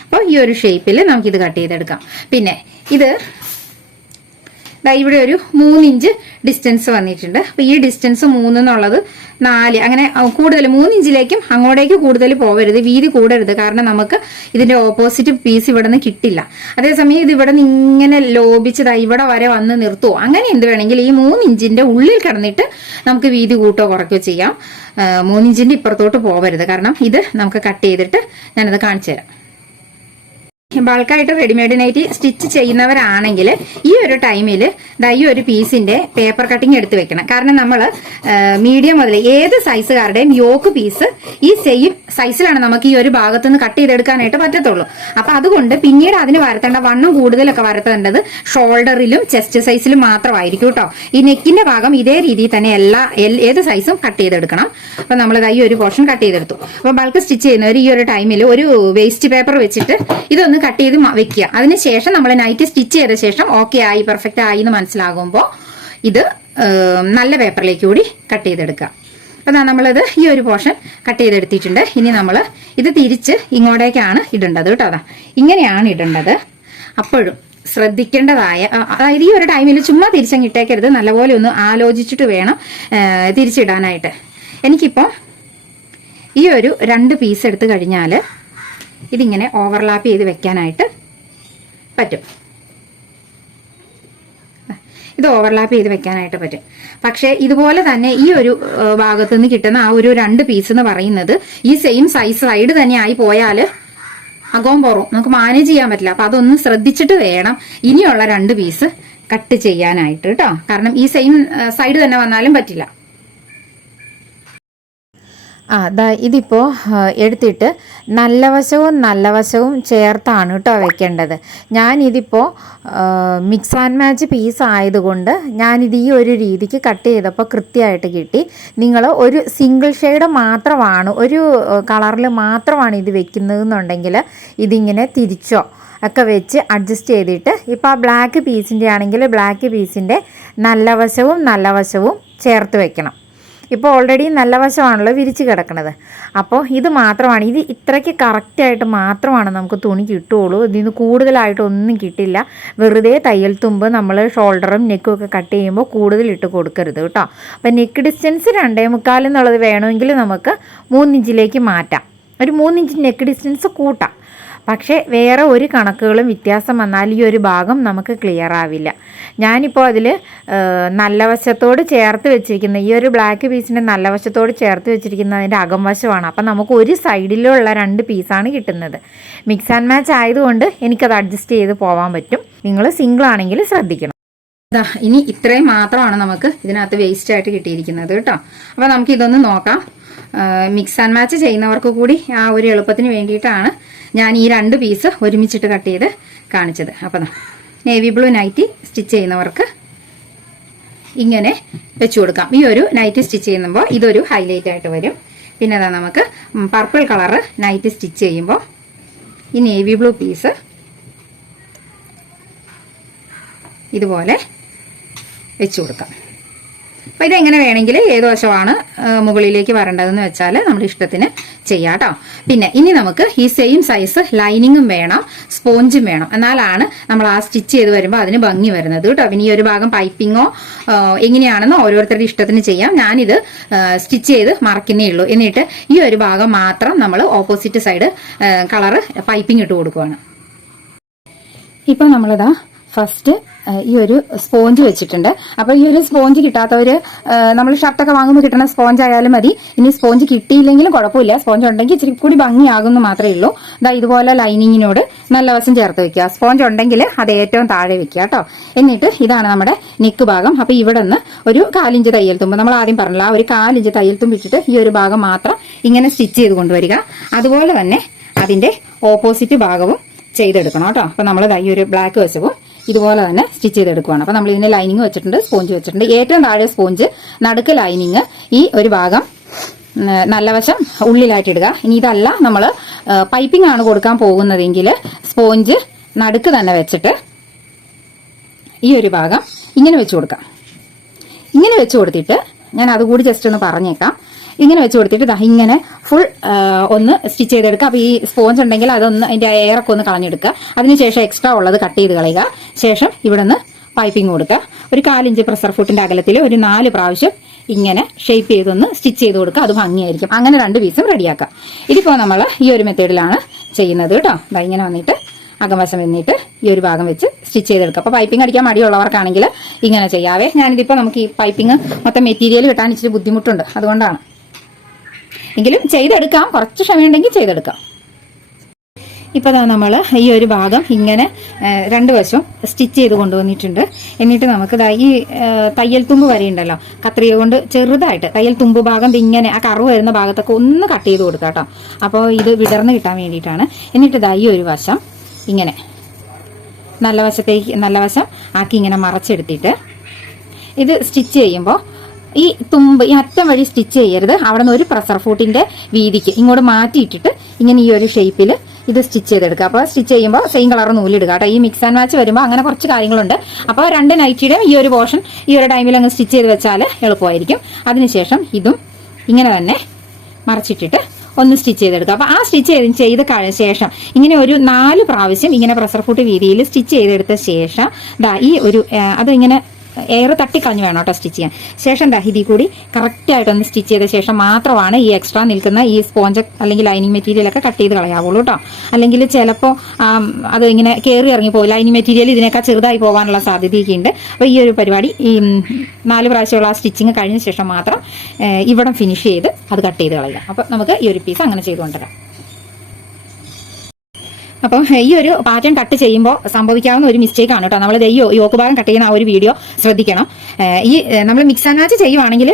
അപ്പോൾ ഈ ഒരു ഷേപ്പിൽ നമുക്കിത് കട്ട് ചെയ്തെടുക്കാം. പിന്നെ ഇത് ഇവിടെ ഒരു 3 ഇഞ്ച് ഡിസ്റ്റൻസ് വന്നിട്ടുണ്ട്. അപ്പോൾ ഈ ഡിസ്റ്റൻസ് 3 എന്നുള്ളത് 4, അങ്ങനെ കൂടുതൽ 3 ഇഞ്ചിലേക്കും അങ്ങോട്ടേക്ക് കൂടുതൽ പോകരുത്, വീതി കൂടരുത്, കാരണം നമുക്ക് ഇതിന്റെ ഓപ്പോസിറ്റ് പീസ് ഇവിടെ നിന്ന് കിട്ടില്ല. അതേസമയം ഇത് ഇവിടെ നിന്ന് ഇങ്ങനെ ലോപിച്ചതാ ഇവിടെ വരെ വന്ന് നിർത്തുവോ, അങ്ങനെ എന്ത് വേണമെങ്കിൽ ഈ 3 ഇഞ്ചിന്റെ ഉള്ളിൽ കിടന്നിട്ട് നമുക്ക് വീതി കൂട്ടോ കുറയ്ക്കോ ചെയ്യാം. 3 ഇഞ്ചിന്റെ ഇപ്പുറത്തോട്ട് പോകരുത്, കാരണം ഇത് നമുക്ക് കട്ട് ചെയ്തിട്ട് ഞാനത് കാണിച്ചു തരാം. ബൾക്കായിട്ട് റെഡിമെയ്ഡ് നൈറ്റി സ്റ്റിച്ച് ചെയ്യുന്നവരാണെങ്കിൽ ഈ ഒരു ടൈമിൽ ഈ ഒരു പീസിന്റെ പേപ്പർ കട്ടിങ് എടുത്ത് വെക്കണം. കാരണം നമ്മൾ മീഡിയം മുതൽ ഏത് സൈസുകാരുടെയും യോക്ക് പീസ് ഈ സെയിം സൈസിലാണ് നമുക്ക് ഈ ഒരു ഭാഗത്തു നിന്ന് കട്ട് ചെയ്തെടുക്കാനായിട്ട് പറ്റത്തുള്ളൂ. അപ്പൊ അതുകൊണ്ട് പിന്നീട് അതിന് വരുത്തേണ്ട വണ്ണം കൂടുതലൊക്കെ വരുത്തേണ്ടത് ഷോൾഡറിലും ചെസ്റ്റ് സൈസിലും മാത്രമായിരിക്കും കേട്ടോ. ഈ നെക്കിന്റെ ഭാഗം ഇതേ രീതിയിൽ തന്നെ ഏത് സൈസും കട്ട് ചെയ്തെടുക്കണം. അപ്പൊ നമ്മൾ ഈ ഒരു പോർഷൻ കട്ട് ചെയ്തെടുത്തു. അപ്പൊ ബൾക്ക് സ്റ്റിച്ച് ചെയ്യുന്നവർ ഈ ഒരു ടൈമിൽ ഒരു വേസ്റ്റ് പേപ്പർ വെച്ചിട്ട് ഇതൊന്ന് കട്ട് ചെയ്ത് വെക്കുക. അതിനുശേഷം നമ്മൾ നൈറ്റ് സ്റ്റിച്ച് ചെയ്ത ശേഷം ഓക്കെ ആയി, പെർഫെക്റ്റ് ആയി എന്ന് മനസ്സിലാകുമ്പോൾ ഇത് നല്ല പേപ്പറിലേക്ക് കൂടി കട്ട് ചെയ്തെടുക്കുക. അപ്പം നമ്മളിത് ഈ ഒരു പോർഷൻ കട്ട് ചെയ്തെടുത്തിട്ടുണ്ട്. ഇനി നമ്മൾ ഇത് തിരിച്ച് ഇങ്ങോട്ടേക്കാണ് ഇടേണ്ടത് കേട്ടോ. ഇങ്ങനെയാണ് ഇടേണ്ടത്. അപ്പോഴും ശ്രദ്ധിക്കേണ്ടതായ, അതായത് ഈ ഒരു ടൈമിൽ ചുമ്മാ തിരിച്ചങ്ങ് ഇട്ടേക്കരുത്, നല്ലപോലെ ഒന്ന് ആലോചിച്ചിട്ട് വേണം തിരിച്ചിടാനായിട്ട്. എനിക്കിപ്പോൾ ഈ ഒരു 2 പീസ് എടുത്തു കഴിഞ്ഞാൽ ഇതിങ്ങനെ ഓവർലാപ്പ് ചെയ്ത് വെക്കാനായിട്ട് പറ്റും. ഇത് ഓവർലാപ്പ് ചെയ്ത് വെക്കാനായിട്ട് പറ്റും. പക്ഷേ ഇതുപോലെ തന്നെ ഈ ഒരു ഭാഗത്തു നിന്ന് കിട്ടുന്ന ആ ഒരു 2 പീസ് എന്ന് പറയുന്നത് ഈ സെയിം സൈസ് സൈഡ് തന്നെ ആയി പോയാൽ അകവും പുറവും നമുക്ക് മാനേജ് ചെയ്യാൻ പറ്റില്ല. അപ്പൊ അതൊന്ന് ശ്രദ്ധിച്ചിട്ട് വേണം ഇനിയുള്ള 2 പീസ് കട്ട് ചെയ്യാനായിട്ട് കേട്ടോ. കാരണം ഈ സെയിം സൈഡ് തന്നെ വന്നാലും പറ്റില്ല. ഇതിപ്പോൾ എടുത്തിട്ട് നല്ല വശവും ചേർത്താണ് കേട്ടോ വെക്കേണ്ടത്. ഞാനിതിപ്പോൾ മിക്സ് ആൻഡ് മാച്ച് പീസ് ആയതുകൊണ്ട് ഞാനിത് ഈ ഒരു രീതിക്ക് കട്ട് ചെയ്തപ്പോൾ കൃത്യമായിട്ട് കിട്ടി. നിങ്ങൾ ഒരു സിംഗിൾ ഷെയ്ഡ് മാത്രമാണ്, ഒരു കളറിൽ മാത്രമാണ് ഇത് വെക്കുന്നതെന്നുണ്ടെങ്കിൽ ഇതിങ്ങനെ തിരിച്ചോ ഒക്കെ വെച്ച് അഡ്ജസ്റ്റ് ചെയ്തിട്ട് ഇപ്പോൾ ആ ബ്ലാക്ക് പീസിൻ്റെ ആണെങ്കിൽ ബ്ലാക്ക് പീസിൻ്റെ നല്ല വശവും ചേർത്ത് വെക്കണം. ഇപ്പോൾ ഓൾറെഡി നല്ല വശമാണല്ലോ വിരിച്ച് കിടക്കുന്നത്. അപ്പോൾ ഇത് മാത്രമാണ്, ഇത് ഇത്രയ്ക്ക് കറക്റ്റായിട്ട് മാത്രമാണ് നമുക്ക് തുണി കിട്ടുകയുള്ളൂ. ഇതിന് കൂടുതലായിട്ടൊന്നും കിട്ടില്ല. വെറുതെ തയ്യൽ തുമ്പ് നമ്മൾ ഷോൾഡറും നെക്കും ഒക്കെ കട്ട് ചെയ്യുമ്പോൾ കൂടുതൽ ഇട്ട് കൊടുക്കരുത് കേട്ടോ. അപ്പോൾ നെക്ക് ഡിസ്റ്റൻസ് 2.25 എന്നുള്ളത് വേണമെങ്കിൽ നമുക്ക് 3 ഇഞ്ചിലേക്ക് മാറ്റാം. ഒരു 3 ഇഞ്ച് നെക്ക് ഡിസ്റ്റൻസ് കൂട്ടാം. പക്ഷേ വേറെ ഒരു കണക്കുകളും വ്യത്യാസം വന്നാൽ ഈ ഒരു ഭാഗം നമുക്ക് ക്ലിയർ ആവില്ല. ഞാനിപ്പോൾ അതിൽ നല്ല വശത്തോട് ചേർത്ത് വെച്ചിരിക്കുന്ന ഈ ഒരു ബ്ലാക്ക് പീസിൻ്റെ നല്ല വശത്തോട് ചേർത്ത് വെച്ചിരിക്കുന്ന അതിൻ്റെ അകംവശമാണ്. അപ്പം നമുക്ക് ഒരു സൈഡിലുള്ള 2 പീസാണ് കിട്ടുന്നത്. മിക്സ് ആൻഡ് മാച്ച് ആയതുകൊണ്ട് എനിക്കത് അഡ്ജസ്റ്റ് ചെയ്ത് പോകാൻ പറ്റും. നിങ്ങൾ സിംഗിൾ ആണെങ്കിൽ ശ്രദ്ധിക്കണം. ഇനി ഇത്രയും മാത്രമാണ് നമുക്ക് ഇതിനകത്ത് വേസ്റ്റ് ആയിട്ട് കിട്ടിയിരിക്കുന്നത് കേട്ടോ. അപ്പോൾ നമുക്ക് ഇതൊന്ന് നോക്കാം. മിക്സ് ആൻഡ് മാച്ച് ചെയ്യുന്നവർക്ക് കൂടി ആ ഒരു എളുപ്പത്തിന് വേണ്ടിയിട്ടാണ് ഞാൻ ഈ 2 പീസ് ഒരുമിച്ചിട്ട് കട്ട് ചെയ്ത് കാണിച്ചത്. അപ്പം നേവി ബ്ലൂ നൈറ്റി സ്റ്റിച്ച് ചെയ്യുന്നവർക്ക് ഇങ്ങനെ വെച്ചു കൊടുക്കാം. ഈ ഒരു നൈറ്റി സ്റ്റിച്ച് ചെയ്യുമ്പോൾ ഇതൊരു ഹൈലൈറ്റ് ആയിട്ട് വരും. പിന്നെ അതാ നമുക്ക് പർപ്പിൾ കളറ് നൈറ്റി സ്റ്റിച്ച് ചെയ്യുമ്പോൾ ഈ നേവി ബ്ലൂ പീസ് ഇതുപോലെ വെച്ചു കൊടുക്കാം. അപ്പോൾ ഇതെങ്ങനെ വേണമെങ്കിൽ ഏത് വശമാണ് മുകളിലേക്ക് വരേണ്ടതെന്ന് വെച്ചാൽ നമ്മുടെ ഇഷ്ടത്തിന് ചെയ്യാം കേട്ടോ. പിന്നെ ഇനി നമുക്ക് ഈ സെയിം സൈസ് ലൈനിങ്ങും വേണം, സ്പോഞ്ചും വേണം. എന്നാലാണ് നമ്മൾ ആ സ്റ്റിച്ച് ചെയ്ത് വരുമ്പോൾ അതിന് ഭംഗി വരുന്നത് കേട്ടോ. പിന്നെ ഈ ഒരു ഭാഗം പൈപ്പിങ്ങോ എങ്ങനെയാണെന്നോ ഓരോരുത്തരുടെ ഇഷ്ടത്തിന് ചെയ്യാം. ഞാനിത് സ്റ്റിച്ച് ചെയ്ത് മറക്കുന്നേ ഉള്ളൂ. എന്നിട്ട് ഈ ഒരു ഭാഗം മാത്രം നമ്മൾ ഓപ്പോസിറ്റ് സൈഡ് കളറ് പൈപ്പിംഗ് ഇട്ട് കൊടുക്കുകയാണ്. ഇപ്പം നമ്മളിതാ ഫസ്റ്റ് ഈ ഒരു സ്പോഞ്ച് വെച്ചിട്ടുണ്ട്. അപ്പോൾ ഈ ഒരു സ്പോഞ്ച് കിട്ടാത്തവർ നമ്മൾ ഷർട്ടൊക്കെ വാങ്ങുമ്പോൾ കിട്ടുന്ന സ്പോഞ്ച് ആയാലും മതി. ഇനി സ്പോഞ്ച് കിട്ടിയില്ലെങ്കിലും കുഴപ്പമില്ല, സ്പോഞ്ച് ഉണ്ടെങ്കിൽ ഇച്ചിരി കൂടി ഭംഗിയാകുന്നു മാത്രമേ ഉള്ളൂ. ഇതാ ഇതുപോലെ ലൈനിങ്ങിനോട് നല്ല വശം ചേർത്ത് വെക്കുക. സ്പോഞ്ച് ഉണ്ടെങ്കിൽ അത് ഏറ്റവും താഴെ വെക്കുക കേട്ടോ. എന്നിട്ട് ഇതാണ് നമ്മുടെ നെക്ക് ഭാഗം. അപ്പോൾ ഇവിടെ നിന്ന് ഒരു 1/4 ഇഞ്ച് തയ്യൽ തുമ്പ്, നമ്മൾ ആദ്യം പറഞ്ഞില്ല, ആ ഒരു 1/4 ഇഞ്ച് തയ്യൽ തുമ്പ് ഇട്ടിട്ട് ഈ ഒരു ഭാഗം മാത്രം ഇങ്ങനെ സ്റ്റിച്ച് ചെയ്ത് കൊണ്ടുവരിക. അതുപോലെ തന്നെ അതിന്റെ ഓപ്പോസിറ്റ് ഭാഗവും ചെയ്തെടുക്കണം കേട്ടോ. അപ്പോൾ നമ്മൾ ഈ ഒരു ബ്ലാക്ക് വശവും ഇതുപോലെ തന്നെ സ്റ്റിച്ച് ചെയ്തെടുക്കുകയാണ്. അപ്പോൾ നമ്മൾ ഇതിന് ലൈനിങ് വെച്ചിട്ടുണ്ട്, സ്പോഞ്ച് വെച്ചിട്ടുണ്ട്. ഏറ്റവും താഴെ സ്പോഞ്ച്, നടുക്ക് ലൈനിങ്, ഈ ഒരു ഭാഗം നല്ല വശം ഉള്ളിലായിട്ട് ഇടുക. ഇനി ഇതല്ല നമ്മൾ പൈപ്പിംഗ് ആണ് കൊടുക്കാൻ പോകുന്നതെങ്കിൽ സ്പോഞ്ച് നടുക്ക് തന്നെ വെച്ചിട്ട് ഈ ഒരു ഭാഗം ഇങ്ങനെ വെച്ച് കൊടുക്കാം. ഇങ്ങനെ വെച്ച് കൊടുത്തിട്ട് ഞാൻ അതുകൂടി ജസ്റ്റ് ഒന്ന് പറഞ്ഞേക്കാം. ഇങ്ങനെ വെച്ച് കൊടുത്തിട്ട് ഇങ്ങനെ ഫുൾ ഒന്ന് സ്റ്റിച്ച് ചെയ്തെടുക്കുക. അപ്പോൾ ഈ സ്പോഞ്ച് ഉണ്ടെങ്കിൽ അതൊന്ന് അതിൻ്റെ എയറൊക്കെ ഒന്ന് കളഞ്ഞെടുക്കുക. അതിനുശേഷം എക്സ്ട്രാ ഉള്ളത് കട്ട് ചെയ്ത് കളയുക. ശേഷം ഇവിടെ നിന്ന് പൈപ്പിംഗ് കൊടുക്കുക. ഒരു 1/4 ഇഞ്ച് പ്രഷർ ഫുട്ടിന്റെ അകലത്തിൽ ഒരു 4 പ്രാവശ്യം ഇങ്ങനെ ഷേപ്പ് ചെയ്തൊന്ന് സ്റ്റിച്ച് ചെയ്ത് കൊടുക്കുക. അത് ഭംഗിയായിരിക്കും. അങ്ങനെ 2 പീസും റെഡിയാക്കാം. ഇതിപ്പോൾ നമ്മൾ ഈ ഒരു മെത്തേഡിലാണ് ചെയ്യുന്നത് കേട്ടോ. ഇങ്ങനെ വന്നിട്ട് അകംവശം വന്നിട്ട് ഈ ഒരു ഭാഗം വെച്ച് സ്റ്റിച്ച് ചെയ്തെടുക്കുക. അപ്പോൾ പൈപ്പിംഗ് അടിക്കാൻ മടിയുള്ളവർക്കാണെങ്കിൽ ഇങ്ങനെ ചെയ്യാവേ. ഞാനിതിപ്പോൾ നമുക്ക് ഈ പൈപ്പിംഗ് മൊത്തം മെറ്റീരിയൽ കിട്ടാൻ ഇച്ചിരി ബുദ്ധിമുട്ടുണ്ട്, അതുകൊണ്ടാണ്. എങ്കിലും ചെയ്തെടുക്കാം, കുറച്ച് ക്ഷമയുണ്ടെങ്കിൽ ചെയ്തെടുക്കാം. ഇപ്പോൾ നമ്മൾ ഈ ഒരു ഭാഗം ഇങ്ങനെ 2 വശവും സ്റ്റിച്ച് ചെയ്ത് കൊണ്ടുവന്നിട്ടുണ്ട്. എന്നിട്ട് നമുക്ക് ഈ തയ്യൽ തുമ്പ് വരെയുണ്ടല്ലോ, കത്രിക കൊണ്ട് ചെറുതായിട്ട് തയ്യൽ തുമ്പ് ഭാഗം ഇങ്ങനെ ആ കറവ് വരുന്ന ഭാഗത്തൊക്കെ ഒന്ന് കട്ട് ചെയ്ത് കൊടുക്കാം കേട്ടോ. അപ്പോൾ ഇത് വിടർന്ന് കിട്ടാൻ വേണ്ടിയിട്ടാണ്. എന്നിട്ട് ഈ ഒരു വശം ഇങ്ങനെ നല്ല വശം ആക്കി ഇങ്ങനെ മറച്ചെടുത്തിട്ട് ഇത് സ്റ്റിച്ച് ചെയ്യുമ്പോൾ ഈ തുമ്പ് ഈ അറ്റം വഴി സ്റ്റിച്ച് ചെയ്യരുത്. അവിടെ നിന്ന് ഒരു പ്രഷർ ഫൂട്ടിന്റെ വീതിക്ക് ഇങ്ങോട്ട് മാറ്റിയിട്ടിട്ട് ഇങ്ങനെ ഈ ഒരു ഷേപ്പിൽ ഇത് സ്റ്റിച്ച് ചെയ്തെടുക്കുക. അപ്പോൾ സ്റ്റിച്ച് ചെയ്യുമ്പോൾ സെയിം കളർ നൂലിടുക കേട്ടോ. ഈ മിക്സ് ആൻഡ് മാച്ച് വരുമ്പോൾ അങ്ങനെ കുറച്ച് കാര്യങ്ങളുണ്ട്. അപ്പോൾ 2 നൈറ്റിയുടെയും ഈ ഒരു പോർഷൻ ഈ ഒരു ടൈമിൽ അങ്ങ് സ്റ്റിച്ച് ചെയ്ത് വെച്ചാൽ എളുപ്പമായിരിക്കും. അതിനുശേഷം ഇതും ഇങ്ങനെ തന്നെ മറച്ചിട്ടിട്ട് ഒന്ന് സ്റ്റിച്ച് ചെയ്തെടുക്കുക. അപ്പോൾ ആ സ്റ്റിച്ച് ചെയ്ത ശേഷം ഇങ്ങനെ ഒരു 4 പ്രാവശ്യം ഇങ്ങനെ പ്രഷർ ഫൂട്ട് വീതിയിൽ സ്റ്റിച്ച് ചെയ്തെടുത്ത ശേഷം ഈ ഒരു അത് ഇങ്ങനെ എയർ തട്ടിക്കളഞ്ഞ് വേണം കേട്ടോ സ്റ്റിച്ച് ചെയ്യാൻ. ശേഷം ഇതിൽ കൂടി കറക്റ്റായിട്ടൊന്ന് സ്റ്റിച്ച് ചെയ്ത ശേഷം മാത്രമാണ് ഈ എക്സ്ട്രാ നിൽക്കുന്ന ഈ സ്പോഞ്ച് അല്ലെങ്കിൽ ലൈനിങ് മെറ്റീരിയലൊക്കെ കട്ട് ചെയ്ത് കളയാവുള്ളൂ കേട്ടോ. അല്ലെങ്കിൽ ചിലപ്പോൾ അത് ഇങ്ങനെ കയറി ഇറങ്ങി പോകും. ലൈനിങ് മെറ്റീരിയൽ ഇതിനേക്കാൾ ചെറുതായി പോകാനുള്ള സാധ്യതയൊക്കെ ഉണ്ട്. അപ്പോൾ ഈ ഒരു പരിപാടി ഈ 4 പ്രാവശ്യമുള്ള ആ സ്റ്റിച്ചിങ് കഴിഞ്ഞ ശേഷം മാത്രം ഇവിടം ഫിനിഷ് ചെയ്ത് അത് കട്ട് ചെയ്ത് കളയുക. അപ്പോൾ നമുക്ക് ഈ ഒരു പീസ് അങ്ങനെ ചെയ്തുകൊണ്ടുവരാം. അപ്പം ഈ ഒരു പാറ്റേൺ കട്ട് ചെയ്യുമ്പോൾ സംഭവിക്കാവുന്ന ഒരു മിസ്റ്റേക്ക് ആണ് കേട്ടോ. നമ്മൾ ഈ യോക്ക് ഭാഗം കട്ട് ചെയ്യുന്ന ആ ഒരു വീഡിയോ ശ്രദ്ധിക്കണം. ഈ നമ്മൾ മിക്സ് ആൻഡ് മാച്ച് ചെയ്യുവാണെങ്കിൽ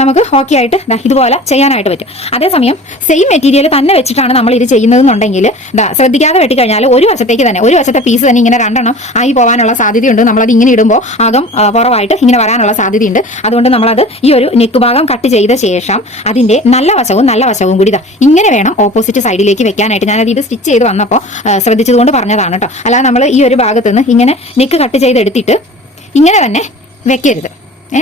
നമുക്ക് ഓക്കെ ആയിട്ട് ഇതുപോലെ ചെയ്യാനായിട്ട് പറ്റും. അതേസമയം സെയിം മെറ്റീരിയൽ തന്നെ വെച്ചിട്ടാണ് നമ്മൾ ഇത് ചെയ്യുന്നതെന്നുണ്ടെങ്കിൽ ശ്രദ്ധിക്കാതെ വെട്ടിക്കഴിഞ്ഞാൽ ഒരു വശത്തെ പീസ് തന്നെ ഇങ്ങനെ 2 എണ്ണം ആയി പോകാനുള്ള സാധ്യതയുണ്ട്. നമ്മളത് ഇങ്ങനെ ഇടുമ്പോൾ അകം പുറമായിട്ട് ഇങ്ങനെ വരാനുള്ള സാധ്യതയുണ്ട്. അതുകൊണ്ട് നമ്മളത് ഈ ഒരു നെക്ക് ഭാഗം കട്ട് ചെയ്ത ശേഷം അതിന്റെ നല്ല വശവും കൂടി ഇങ്ങനെ വേണം ഓപ്പോസിറ്റ് സൈഡിലേക്ക് വെക്കാനായിട്ട്. ഞാനത് ഇത് സ്റ്റിച്ച് ചെയ്ത് വന്നപ്പോൾ ശ്രദ്ധിച്ചതുകൊണ്ട് പറഞ്ഞതാണ് കേട്ടോ. അല്ലാതെ നമ്മൾ ഈ ഒരു ഭാഗത്തുനിന്ന് ഇങ്ങനെ നെക്ക് കട്ട് ചെയ്തെടുത്തിട്ട് ഇങ്ങനെ തന്നെ വെക്കരുത്.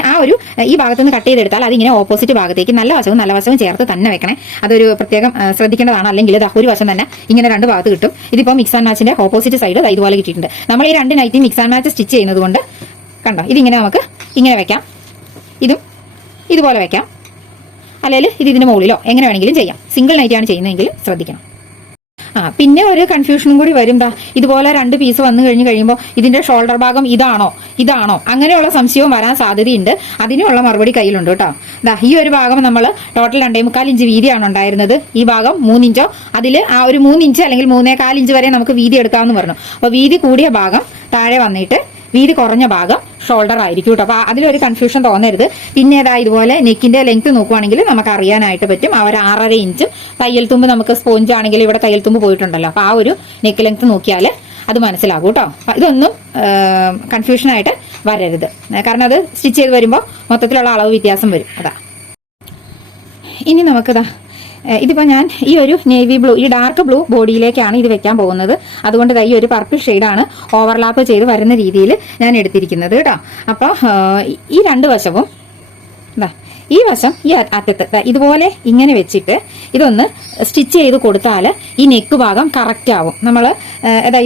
ആ ഒരു ഈ ഭാഗത്തുനിന്ന് കട്ട് ചെയ്തെടുത്താൽ അതിങ്ങനെ ഓപ്പോസിറ്റ് ഭാഗത്തേക്ക് നല്ല വശവും ചേർത്ത് തന്നെ വെക്കണേ. അതൊരു പ്രത്യേകം ശ്രദ്ധിക്കേണ്ടതാണ്. അല്ലെങ്കിൽ ഒരു വശം തന്നെ ഇങ്ങനെ 2 ഭാഗത്ത് കിട്ടും. ഇതിപ്പോൾ മിക്സ് ആൻഡ് മാച്ചിന്റെ ഓപ്പോസിറ്റ് സൈഡ് ഇതുപോലെ കിട്ടിയിട്ടുണ്ട്. നമ്മൾ ഈ 2 nightie mix and match stitch ചെയ്യുന്നത് കൊണ്ട് കണ്ടോ, ഇതിങ്ങനെ നമുക്ക് ഇങ്ങനെ വെക്കാം, ഇതും ഇതുപോലെ വെക്കാം, അല്ലെങ്കിൽ ഇതിന്റെ മുകളിലോ എങ്ങനെ വേണമെങ്കിലും ചെയ്യാം. സിംഗിൾ നൈറ്റിയാണ് ചെയ്യുന്നതെങ്കിൽ ശ്രദ്ധിക്കണം. പിന്നെ ഒരു കൺഫ്യൂഷനും കൂടി വരും. ഇതുപോലെ 2 പീസ് വന്നു കഴിയുമ്പോൾ ഇതിന്റെ ഷോൾഡർ ഭാഗം ഇതാണോ അങ്ങനെയുള്ള സംശയവും വരാൻ സാധ്യതയുണ്ട്. അതിനുള്ള മറുപടി കയ്യിലുണ്ട് കേട്ടോ. ഈ ഒരു ഭാഗം നമ്മൾ ടോട്ടൽ 2.25 ഇഞ്ച് വീതിയാണ് ഉണ്ടായിരുന്നത്. ഈ ഭാഗം 3 ഇഞ്ചോ അതിൽ ആ ഒരു 3 ഇഞ്ച് അല്ലെങ്കിൽ 3.25 ഇഞ്ച് വരെ നമുക്ക് വീതി എടുക്കാമെന്ന് പറഞ്ഞു. അപ്പോൾ വീതി കൂടിയ ഭാഗം താഴെ വന്നിട്ട് വീതി കുറഞ്ഞ ഭാഗം ഷോൾഡർ ആയിരിക്കും കേട്ടോ. അപ്പോൾ അതിലൊരു കൺഫ്യൂഷൻ തോന്നരുത്. പിന്നെ ഇതുപോലെ നെക്കിന്റെ ലെങ്ത് നോക്കുവാണെങ്കിൽ നമുക്ക് അറിയാനായിട്ട് പറ്റും. ആ ഒരു 6.5 ഇഞ്ചും തയ്യൽ തുമ്പ് നമുക്ക് സ്പോഞ്ച് ആണെങ്കിൽ ഇവിടെ തയ്യൽ തുമ്പ് പോയിട്ടുണ്ടല്ലോ. അപ്പോൾ ആ ഒരു നെക്ക് ലെങ്ത് നോക്കിയാൽ അത് മനസ്സിലാകും കേട്ടോ. ഇതൊന്നും കൺഫ്യൂഷനായിട്ട് വരരുത്. കാരണം അത് സ്റ്റിച്ച് ചെയ്ത് വരുമ്പോൾ മൊത്തത്തിലുള്ള അളവ് വ്യത്യാസം വരും. ഇനി നമുക്കിതാ ഇതിപ്പോൾ ഞാൻ ഈ ഒരു നേവി ബ്ലൂ, ഈ ഡാർക്ക് ബ്ലൂ ബോഡിയിലേക്കാണ് ഇത് വെക്കാൻ പോകുന്നത്. അതുകൊണ്ട് ഈ ഒരു പർപ്പിൾ ഷെയ്ഡാണ് ഓവർലാപ്പ് ചെയ്ത് വരുന്ന രീതിയിൽ ഞാൻ എടുത്തിരിക്കുന്നത് കേട്ടോ. അപ്പോൾ ഈ 2 വശവും ഈ വശം ഈ അറ്റത്ത് ഇതുപോലെ ഇങ്ങനെ വെച്ചിട്ട് ഇതൊന്ന് സ്റ്റിച്ച് ചെയ്ത് കൊടുത്താൽ ഈ നെക്ക് ഭാഗം കറക്റ്റ് ആവും. നമ്മൾ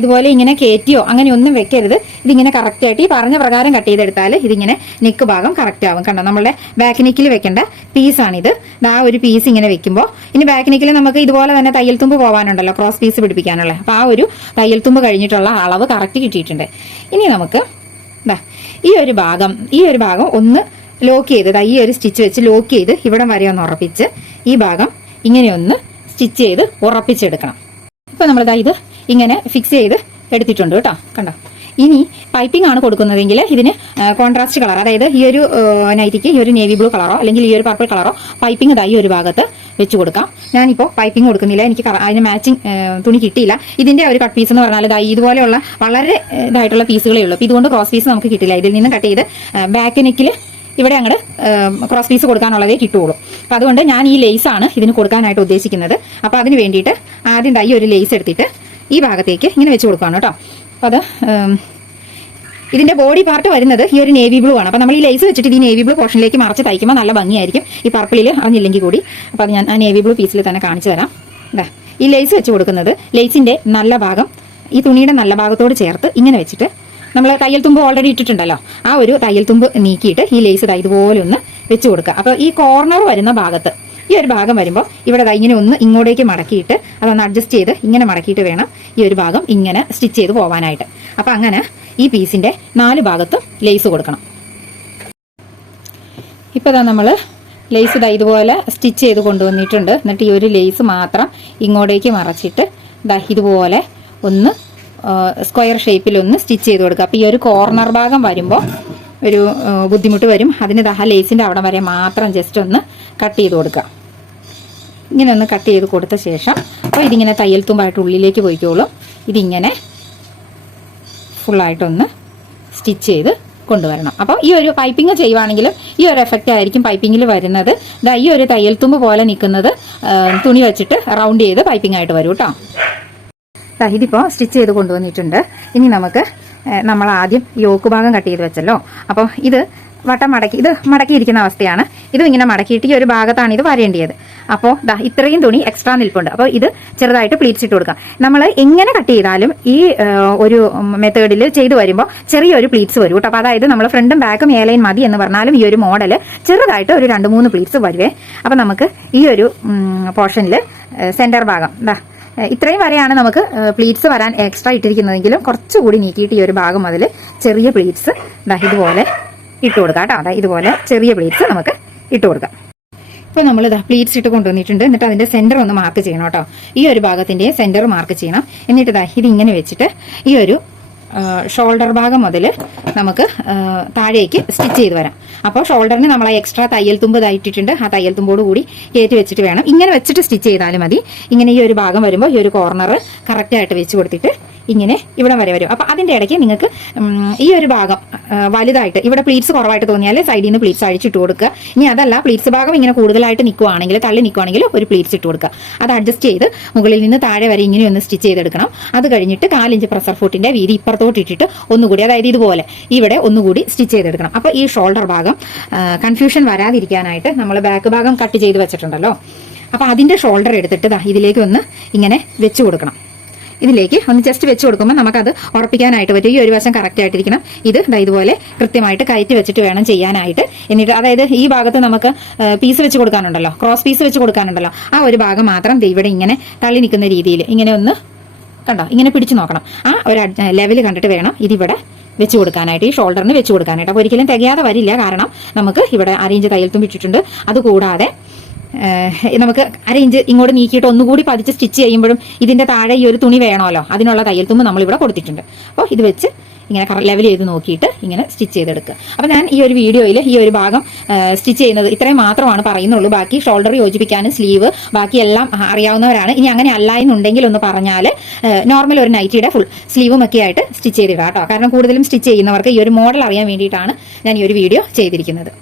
ഇതുപോലെ ഇങ്ങനെ കയറ്റിയോ അങ്ങനെ ഒന്നും വെക്കരുത്. ഇതിങ്ങനെ കറക്റ്റ് ആയിട്ട് ഈ പറഞ്ഞ പ്രകാരം കട്ട് ചെയ്തെടുത്താൽ ഇതിങ്ങനെ നെക്ക് ഭാഗം കറക്റ്റ് ആവും. കണ്ടോ, നമ്മളുടെ ബാക്ക് നെക്കിൽ വെക്കേണ്ട പീസാണിത്. ആ ഒരു പീസ് ഇങ്ങനെ വെക്കുമ്പോൾ ഇനി ബാക്ക് നെക്കിൽ നമുക്ക് ഇതുപോലെ തന്നെ തയ്യൽ തുമ്പ് പോകാനുണ്ടല്ലോ, ക്രോസ് പീസ് പിടിപ്പിക്കാനുള്ള. അപ്പോൾ ആ ഒരു തയ്യൽ തുമ്പ് കഴിഞ്ഞിട്ടുള്ള അളവ് കറക്റ്റ് കിട്ടിയിട്ടുണ്ട്. ഇനി നമുക്ക് ഈ ഒരു ഭാഗം ഒന്ന് ലോക്ക് ചെയ്ത് ഈ ഒരു സ്റ്റിച്ച് വെച്ച് ലോക്ക് ചെയ്ത് ഇവിടം വരെ ഒന്ന് ഉറപ്പിച്ച് ഈ ഭാഗം ഇങ്ങനെ ഒന്ന് സ്റ്റിച്ച് ചെയ്ത് ഉറപ്പിച്ചെടുക്കണം. ഇപ്പൊ നമ്മൾ ഇത് ഇങ്ങനെ ഫിക്സ് ചെയ്ത് എടുത്തിട്ടുണ്ട് കേട്ടോ. കണ്ടോ, ഇനി പൈപ്പിംഗ് ആണ് കൊടുക്കുന്നതെങ്കിൽ ഇതിന് കോൺട്രാസ്റ്റ് കളർ, അതായത് ഈ ഒരു നൈറ്റിക്ക് ഈ ഒരു നേവി ബ്ലൂ കളറോ അല്ലെങ്കിൽ ഈ ഒരു പർപ്പിൾ കളറോ പൈപ്പിംഗ് ഈ ഒരു ഭാഗത്ത് വെച്ച് കൊടുക്കാം. ഞാനിപ്പോൾ പൈപ്പിംഗ് കൊടുക്കുന്നില്ല, എനിക്ക് അതിന് മാച്ചിങ് തുണി കിട്ടിയില്ല. ഇതിന്റെ ഒരു കട്ട് പീസ് എന്ന് പറഞ്ഞാൽ ഇതുപോലെയുള്ള വളരെ ഇതായിട്ടുള്ള പീസുകളേ ഉള്ളൂ. ഇതുകൊണ്ട് ക്രോസ് പീസ് നമുക്ക് കിട്ടില്ല. ഇതിൽ നിന്ന് കട്ട് ചെയ്ത് ബാക്ക് നെക്കിൽ ഇവിടെ അങ്ങോട്ട് ക്രോസ് പീസ് കൊടുക്കാനുള്ളതേ കിട്ടുള്ളൂ. അപ്പം അതുകൊണ്ട് ഞാൻ ഈ ലേസാണ് ഇതിന് കൊടുക്കാനായിട്ട് ഉദ്ദേശിക്കുന്നത്. അപ്പോൾ അതിന് വേണ്ടിയിട്ട് ആദ്യം ഈ ഒരു ലേസ് എടുത്തിട്ട് ഈ ഭാഗത്തേക്ക് ഇങ്ങനെ വെച്ച് കൊടുക്കുകയാണ് കേട്ടോ. അപ്പോൾ അത് ഇതിന്റെ ബോഡി പാർട്ട് വരുന്നത് ഈ ഒരു നേവി ബ്ലൂ ആണ്. അപ്പോൾ നമ്മൾ ഈ ലേസ് വെച്ചിട്ട് ഈ നേവി ബ്ലൂ പോർഷനിലേക്ക് മറച്ച് തയ്ക്കുമ്പോൾ നല്ല ഭംഗിയായിരിക്കും. ഈ പർപ്പിളിൽ അറിഞ്ഞില്ലെങ്കിൽ കൂടി. അപ്പോൾ അത് ഞാൻ ആ നേവി ബ്ലൂ പീസിൽ തന്നെ കാണിച്ചു തരാം. ഈ ലേസ് വെച്ച് കൊടുക്കുന്നത് ലേസിന്റെ നല്ല ഭാഗം ഈ തുണിയുടെ നല്ല ഭാഗത്തോട് ചേർത്ത് ഇങ്ങനെ വെച്ചിട്ട് നമ്മൾ തയ്യൽ തുമ്പ് ഓൾറെഡി ഇട്ടിട്ടുണ്ടല്ലോ, ആ ഒരു തയ്യൽ തുമ്പ് നീക്കിയിട്ട് ഈ ലേസ് ഇതുപോലെ ഒന്ന് വെച്ച് കൊടുക്കുക. അപ്പോൾ ഈ കോർണർ വരുന്ന ഭാഗത്ത് ഈ ഒരു ഭാഗം വരുമ്പോൾ ഇവിടെ ഇങ്ങനെ ഒന്ന് ഇങ്ങോട്ടേക്ക് മടക്കിയിട്ട് അതൊന്ന് അഡ്ജസ്റ്റ് ചെയ്ത് ഇങ്ങനെ മടക്കിയിട്ട് വേണം ഈ ഒരു ഭാഗം ഇങ്ങനെ സ്റ്റിച്ച് ചെയ്ത് പോകാനായിട്ട്. അപ്പം അങ്ങനെ ഈ പീസിന്റെ 4 ഭാഗത്തും ലേസ് കൊടുക്കണം. ഇപ്പോൾ നമ്മൾ ലേസ് ഇതുപോലെ സ്റ്റിച്ച് ചെയ്ത് കൊണ്ടുവന്നിട്ടുണ്ട്. എന്നിട്ട് ഈ ഒരു ലേസ് മാത്രം ഇങ്ങോട്ടേക്ക് മറച്ചിട്ട് ഇതുപോലെ ഒന്ന് സ്ക്വയർ ഷേപ്പിലൊന്ന് സ്റ്റിച്ച് ചെയ്ത് കൊടുക്കുക. അപ്പോൾ ഈ ഒരു കോർണർ ഭാഗം വരുമ്പോൾ ഒരു ബുദ്ധിമുട്ട് വരും. അതിന് ലേസിൻ്റെ അവിടെ വരെ മാത്രം ജസ്റ്റ് ഒന്ന് കട്ട് ചെയ്ത് കൊടുക്കുക. ഇങ്ങനെ ഒന്ന് കട്ട് ചെയ്ത് കൊടുത്ത ശേഷം അപ്പോൾ ഇതിങ്ങനെ തയ്യൽ തുമ്പായിട്ട് ഉള്ളിലേക്ക് പോയിക്കോളും. ഇതിങ്ങനെ ഫുള്ളായിട്ടൊന്ന് സ്റ്റിച്ച് ചെയ്ത് കൊണ്ടുവരണം. അപ്പോൾ ഈ ഒരു പൈപ്പിംഗ് ചെയ്യുവാണെങ്കിലും ഈ ഒരു എഫക്റ്റ് ആയിരിക്കും പൈപ്പിങ്ങിൽ വരുന്നത്. ഈ ഒരു തയ്യൽ തുമ്പ് പോലെ നിൽക്കുന്നത് തുണി വെച്ചിട്ട് റൗണ്ട് ചെയ്ത് പൈപ്പിംഗ് ആയിട്ട് വരും കേട്ടോ. ഇതിപ്പോൾ സ്റ്റിച്ച് ചെയ്ത് കൊണ്ടുവന്നിട്ടുണ്ട്. ഇനി നമുക്ക് നമ്മൾ ആദ്യം യോക്ക് ഭാഗം കട്ട് ചെയ്ത് വെച്ചല്ലോ. അപ്പോൾ ഇത് വട്ടം ഇത് മടക്കിയിരിക്കുന്ന അവസ്ഥയാണ്. ഇതും ഇങ്ങനെ മടക്കിയിട്ട് ഈ ഒരു ഭാഗത്താണ് ഇത് വരേണ്ടത്. അപ്പോൾ ഇത്രയും തുണി എക്സ്ട്രാ നിൽപ്പുണ്ട്. അപ്പോൾ ഇത് ചെറുതായിട്ട് പ്ലീറ്റ്സ് ഇട്ട് കൊടുക്കാം. നമ്മൾ എങ്ങനെ കട്ട് ചെയ്താലും ഈ ഒരു മെത്തേഡിൽ ചെയ്തു വരുമ്പോൾ ചെറിയൊരു പ്ലീറ്റ്സ് വരും കേട്ടോ. അപ്പോൾ അതായത് നമ്മൾ ഫ്രണ്ടും ബാക്കും ഏലൈൻ മതി എന്ന് പറഞ്ഞാലും ഈ ഒരു മോഡൽ ചെറുതായിട്ട് ഒരു 2-3 പ്ലീറ്റ്സ് വരുവേ. അപ്പോൾ നമുക്ക് ഈ ഒരു പോർഷനിൽ സെന്റർ ഭാഗം ഇത്രയും വരെയാണ് നമുക്ക് പ്ലീറ്റ്സ് വരാൻ എക്സ്ട്രാ ഇട്ടിരിക്കുന്നതെങ്കിലും കുറച്ചുകൂടി നീക്കിയിട്ട് ഈ ഒരു ഭാഗം അതിൽ ചെറിയ പ്ലീറ്റ്സ് ഇതുപോലെ ഇട്ട് കൊടുക്കാം കേട്ടോ. ഇതുപോലെ ചെറിയ പ്ലീറ്റ്സ് നമുക്ക് ഇട്ട് കൊടുക്കാം. ഇപ്പോൾ നമ്മൾ പ്ലീറ്റ്സ് ഇട്ട് കൊണ്ടുവന്നിട്ടുണ്ട്. എന്നിട്ട് അതിന്റെ സെന്റർ ഒന്ന് മാർക്ക് ചെയ്യണം കേട്ടോ. ഈ ഒരു ഭാഗത്തിന്റെ സെന്റർ മാർക്ക് ചെയ്യണം. എന്നിട്ട് ഇതിങ്ങനെ വെച്ചിട്ട് ഈ ഒരു ഷോൾഡർ ഭാഗം മുതൽ നമുക്ക് താഴേക്ക് സ്റ്റിച്ച് ചെയ്ത് വരാം. അപ്പോൾ ഷോൾഡറിന് നമ്മൾ എക്സ്ട്രാ തയ്യൽ തുമ്പ് ഇട്ടിട്ടുണ്ട്. ആ തയ്യൽ തുമ്പോട് കൂടി കയറ്റി വെച്ചിട്ട് വേണം. ഇങ്ങനെ വെച്ചിട്ട് സ്റ്റിച്ച് ചെയ്താലും മതി. ഇങ്ങനെ ഈ ഒരു ഭാഗം വരുമ്പോൾ ഈ ഒരു കോർണർ കറക്റ്റായിട്ട് വെച്ച് കൊടുത്തിട്ട് ഇങ്ങനെ ഇവിടെ വരെ വരും. അപ്പോൾ അതിൻ്റെ ഇടയ്ക്ക് നിങ്ങൾക്ക് ഈ ഒരു ഭാഗം വലുതായിട്ട് ഇവിടെ പ്ലീറ്റ്സ് കുറവായിട്ട് തോന്നിയാൽ സൈഡിൽ നിന്ന് പ്ലീറ്റ്സ് അഴിച്ചിട്ട് കൊടുക്കുക. ഇനി അതല്ല പ്ലീറ്റ്സ് ഭാഗം ഇങ്ങനെ കൂടുതലായിട്ട് നിൽക്കുവാണെങ്കിൽ തള്ളി നിൽക്കുവാണെങ്കിൽ ഒരു പ്ലീറ്റ്സ് ഇട്ട് കൊടുക്കുക. അത് അഡ്ജസ്റ്റ് ചെയ്ത് മുകളിൽ നിന്ന് താഴെ വരെ ഇങ്ങനെ ഒന്ന് സ്റ്റിച്ച് ചെയ്തെടുക്കണം. അത് കഴിഞ്ഞിട്ട് 4 ഇഞ്ച് പ്രസർ ഫുട്ടിന്റെ വീതി ഇപ്പുറത്തോട്ട് ഇട്ടിട്ട് ഒന്നുകൂടി, അതായത് ഇതുപോലെ ഇവിടെ ഒന്നുകൂടി സ്റ്റിച്ച് ചെയ്തെടുക്കണം. അപ്പോൾ ഈ ഷോൾഡർ ഭാഗം കൺഫ്യൂഷൻ വരാതിരിക്കാനായിട്ട് നമ്മൾ ബാക്ക് ഭാഗം കട്ട് ചെയ്ത് വെച്ചിട്ടുണ്ടല്ലോ. അപ്പോൾ അതിന്റെ ഷോൾഡർ എടുത്തിട്ട് ഇതിലേക്ക് ഒന്ന് ഇങ്ങനെ വെച്ച് കൊടുക്കണം. ഇതിലേക്ക് ഒന്ന് ജസ്റ്റ് വെച്ച് കൊടുക്കുമ്പോൾ നമുക്കത് ഉറപ്പിക്കാനായിട്ട് പറ്റും. ഈ ഒരു വശം കറക്റ്റ് ആയിട്ടിരിക്കണം. ഇത് ഇതുപോലെ കൃത്യമായിട്ട് കയറ്റി വെച്ചിട്ട് വേണം ചെയ്യാനായിട്ട്. എന്നിട്ട് അതായത് ഈ ഭാഗത്ത് നമുക്ക് പീസ് വെച്ച് കൊടുക്കാനുണ്ടല്ലോ, ക്രോസ് പീസ് വെച്ച് കൊടുക്കാനുണ്ടല്ലോ, ആ ഒരു ഭാഗം മാത്രം ഇവിടെ ഇങ്ങനെ തള്ളി നിൽക്കുന്ന രീതിയിൽ ഇങ്ങനെ ഒന്ന് കണ്ടോ ഇങ്ങനെ പിടിച്ചു നോക്കണം. ആ ഒരു ലെവൽ കണ്ടിട്ട് വേണം ഇതിവിടെ വെച്ച് കൊടുക്കാനായിട്ട്, ഈ ഷോൾഡറിന് വെച്ച് കൊടുക്കാനായിട്ട്. അപ്പോൾ ഒരിക്കലും തികയാതെ വരില്ല. കാരണം നമുക്ക് ഇവിടെ 1 ഇഞ്ച് തയ്യൽ തുമ്പ് ഇട്ടിട്ടുണ്ട്. അതുകൂടാതെ നമുക്ക് 1 ഇഞ്ച് ഇങ്ങോട്ട് നീക്കിയിട്ട് ഒന്നുകൂടി പതിച്ച് സ്റ്റിച്ച് ചെയ്യുമ്പോഴും ഇതിന്റെ താഴെ ഈ ഒരു തുണി വേണമല്ലോ, അതിനുള്ള തയ്യൽ തുമ്പ് നമ്മളിവിടെ കൊടുത്തിട്ടുണ്ട്. അപ്പോൾ ഇത് വെച്ച് ഇങ്ങനെ ലെവൽ ചെയ്ത് നോക്കിയിട്ട് ഇങ്ങനെ സ്റ്റിച്ച് ചെയ്തെടുക്കുക. അപ്പോൾ ഞാൻ ഈ ഒരു വീഡിയോയിൽ ഈ ഒരു ഭാഗം സ്റ്റിച്ച് ചെയ്യുന്നത് ഇത്രയും മാത്രമാണ് പറയുന്നുള്ളൂ. ബാക്കി ഷോൾഡർ യോജിപ്പിക്കാനും സ്ലീവ് ബാക്കി എല്ലാം അറിയാവുന്നവരാണ്. ഇനി അങ്ങനെ അല്ല എന്നുണ്ടെങ്കിൽ ഒന്ന് പറഞ്ഞാൽ നോർമൽ ഒരു നൈറ്റിയുടെ ഫുൾ സ്ലീവും ഒക്കെ ആയിട്ട് സ്റ്റിച്ച് ചെയ്തിടാം കേട്ടോ. കാരണം കൂടുതലും സ്റ്റിച്ച് ചെയ്യുന്നവർക്ക് ഈ ഒരു മോഡൽ അറിയാൻ വേണ്ടിയിട്ടാണ് ഞാൻ ഈ ഒരു വീഡിയോ ചെയ്തിരിക്കുന്നത്.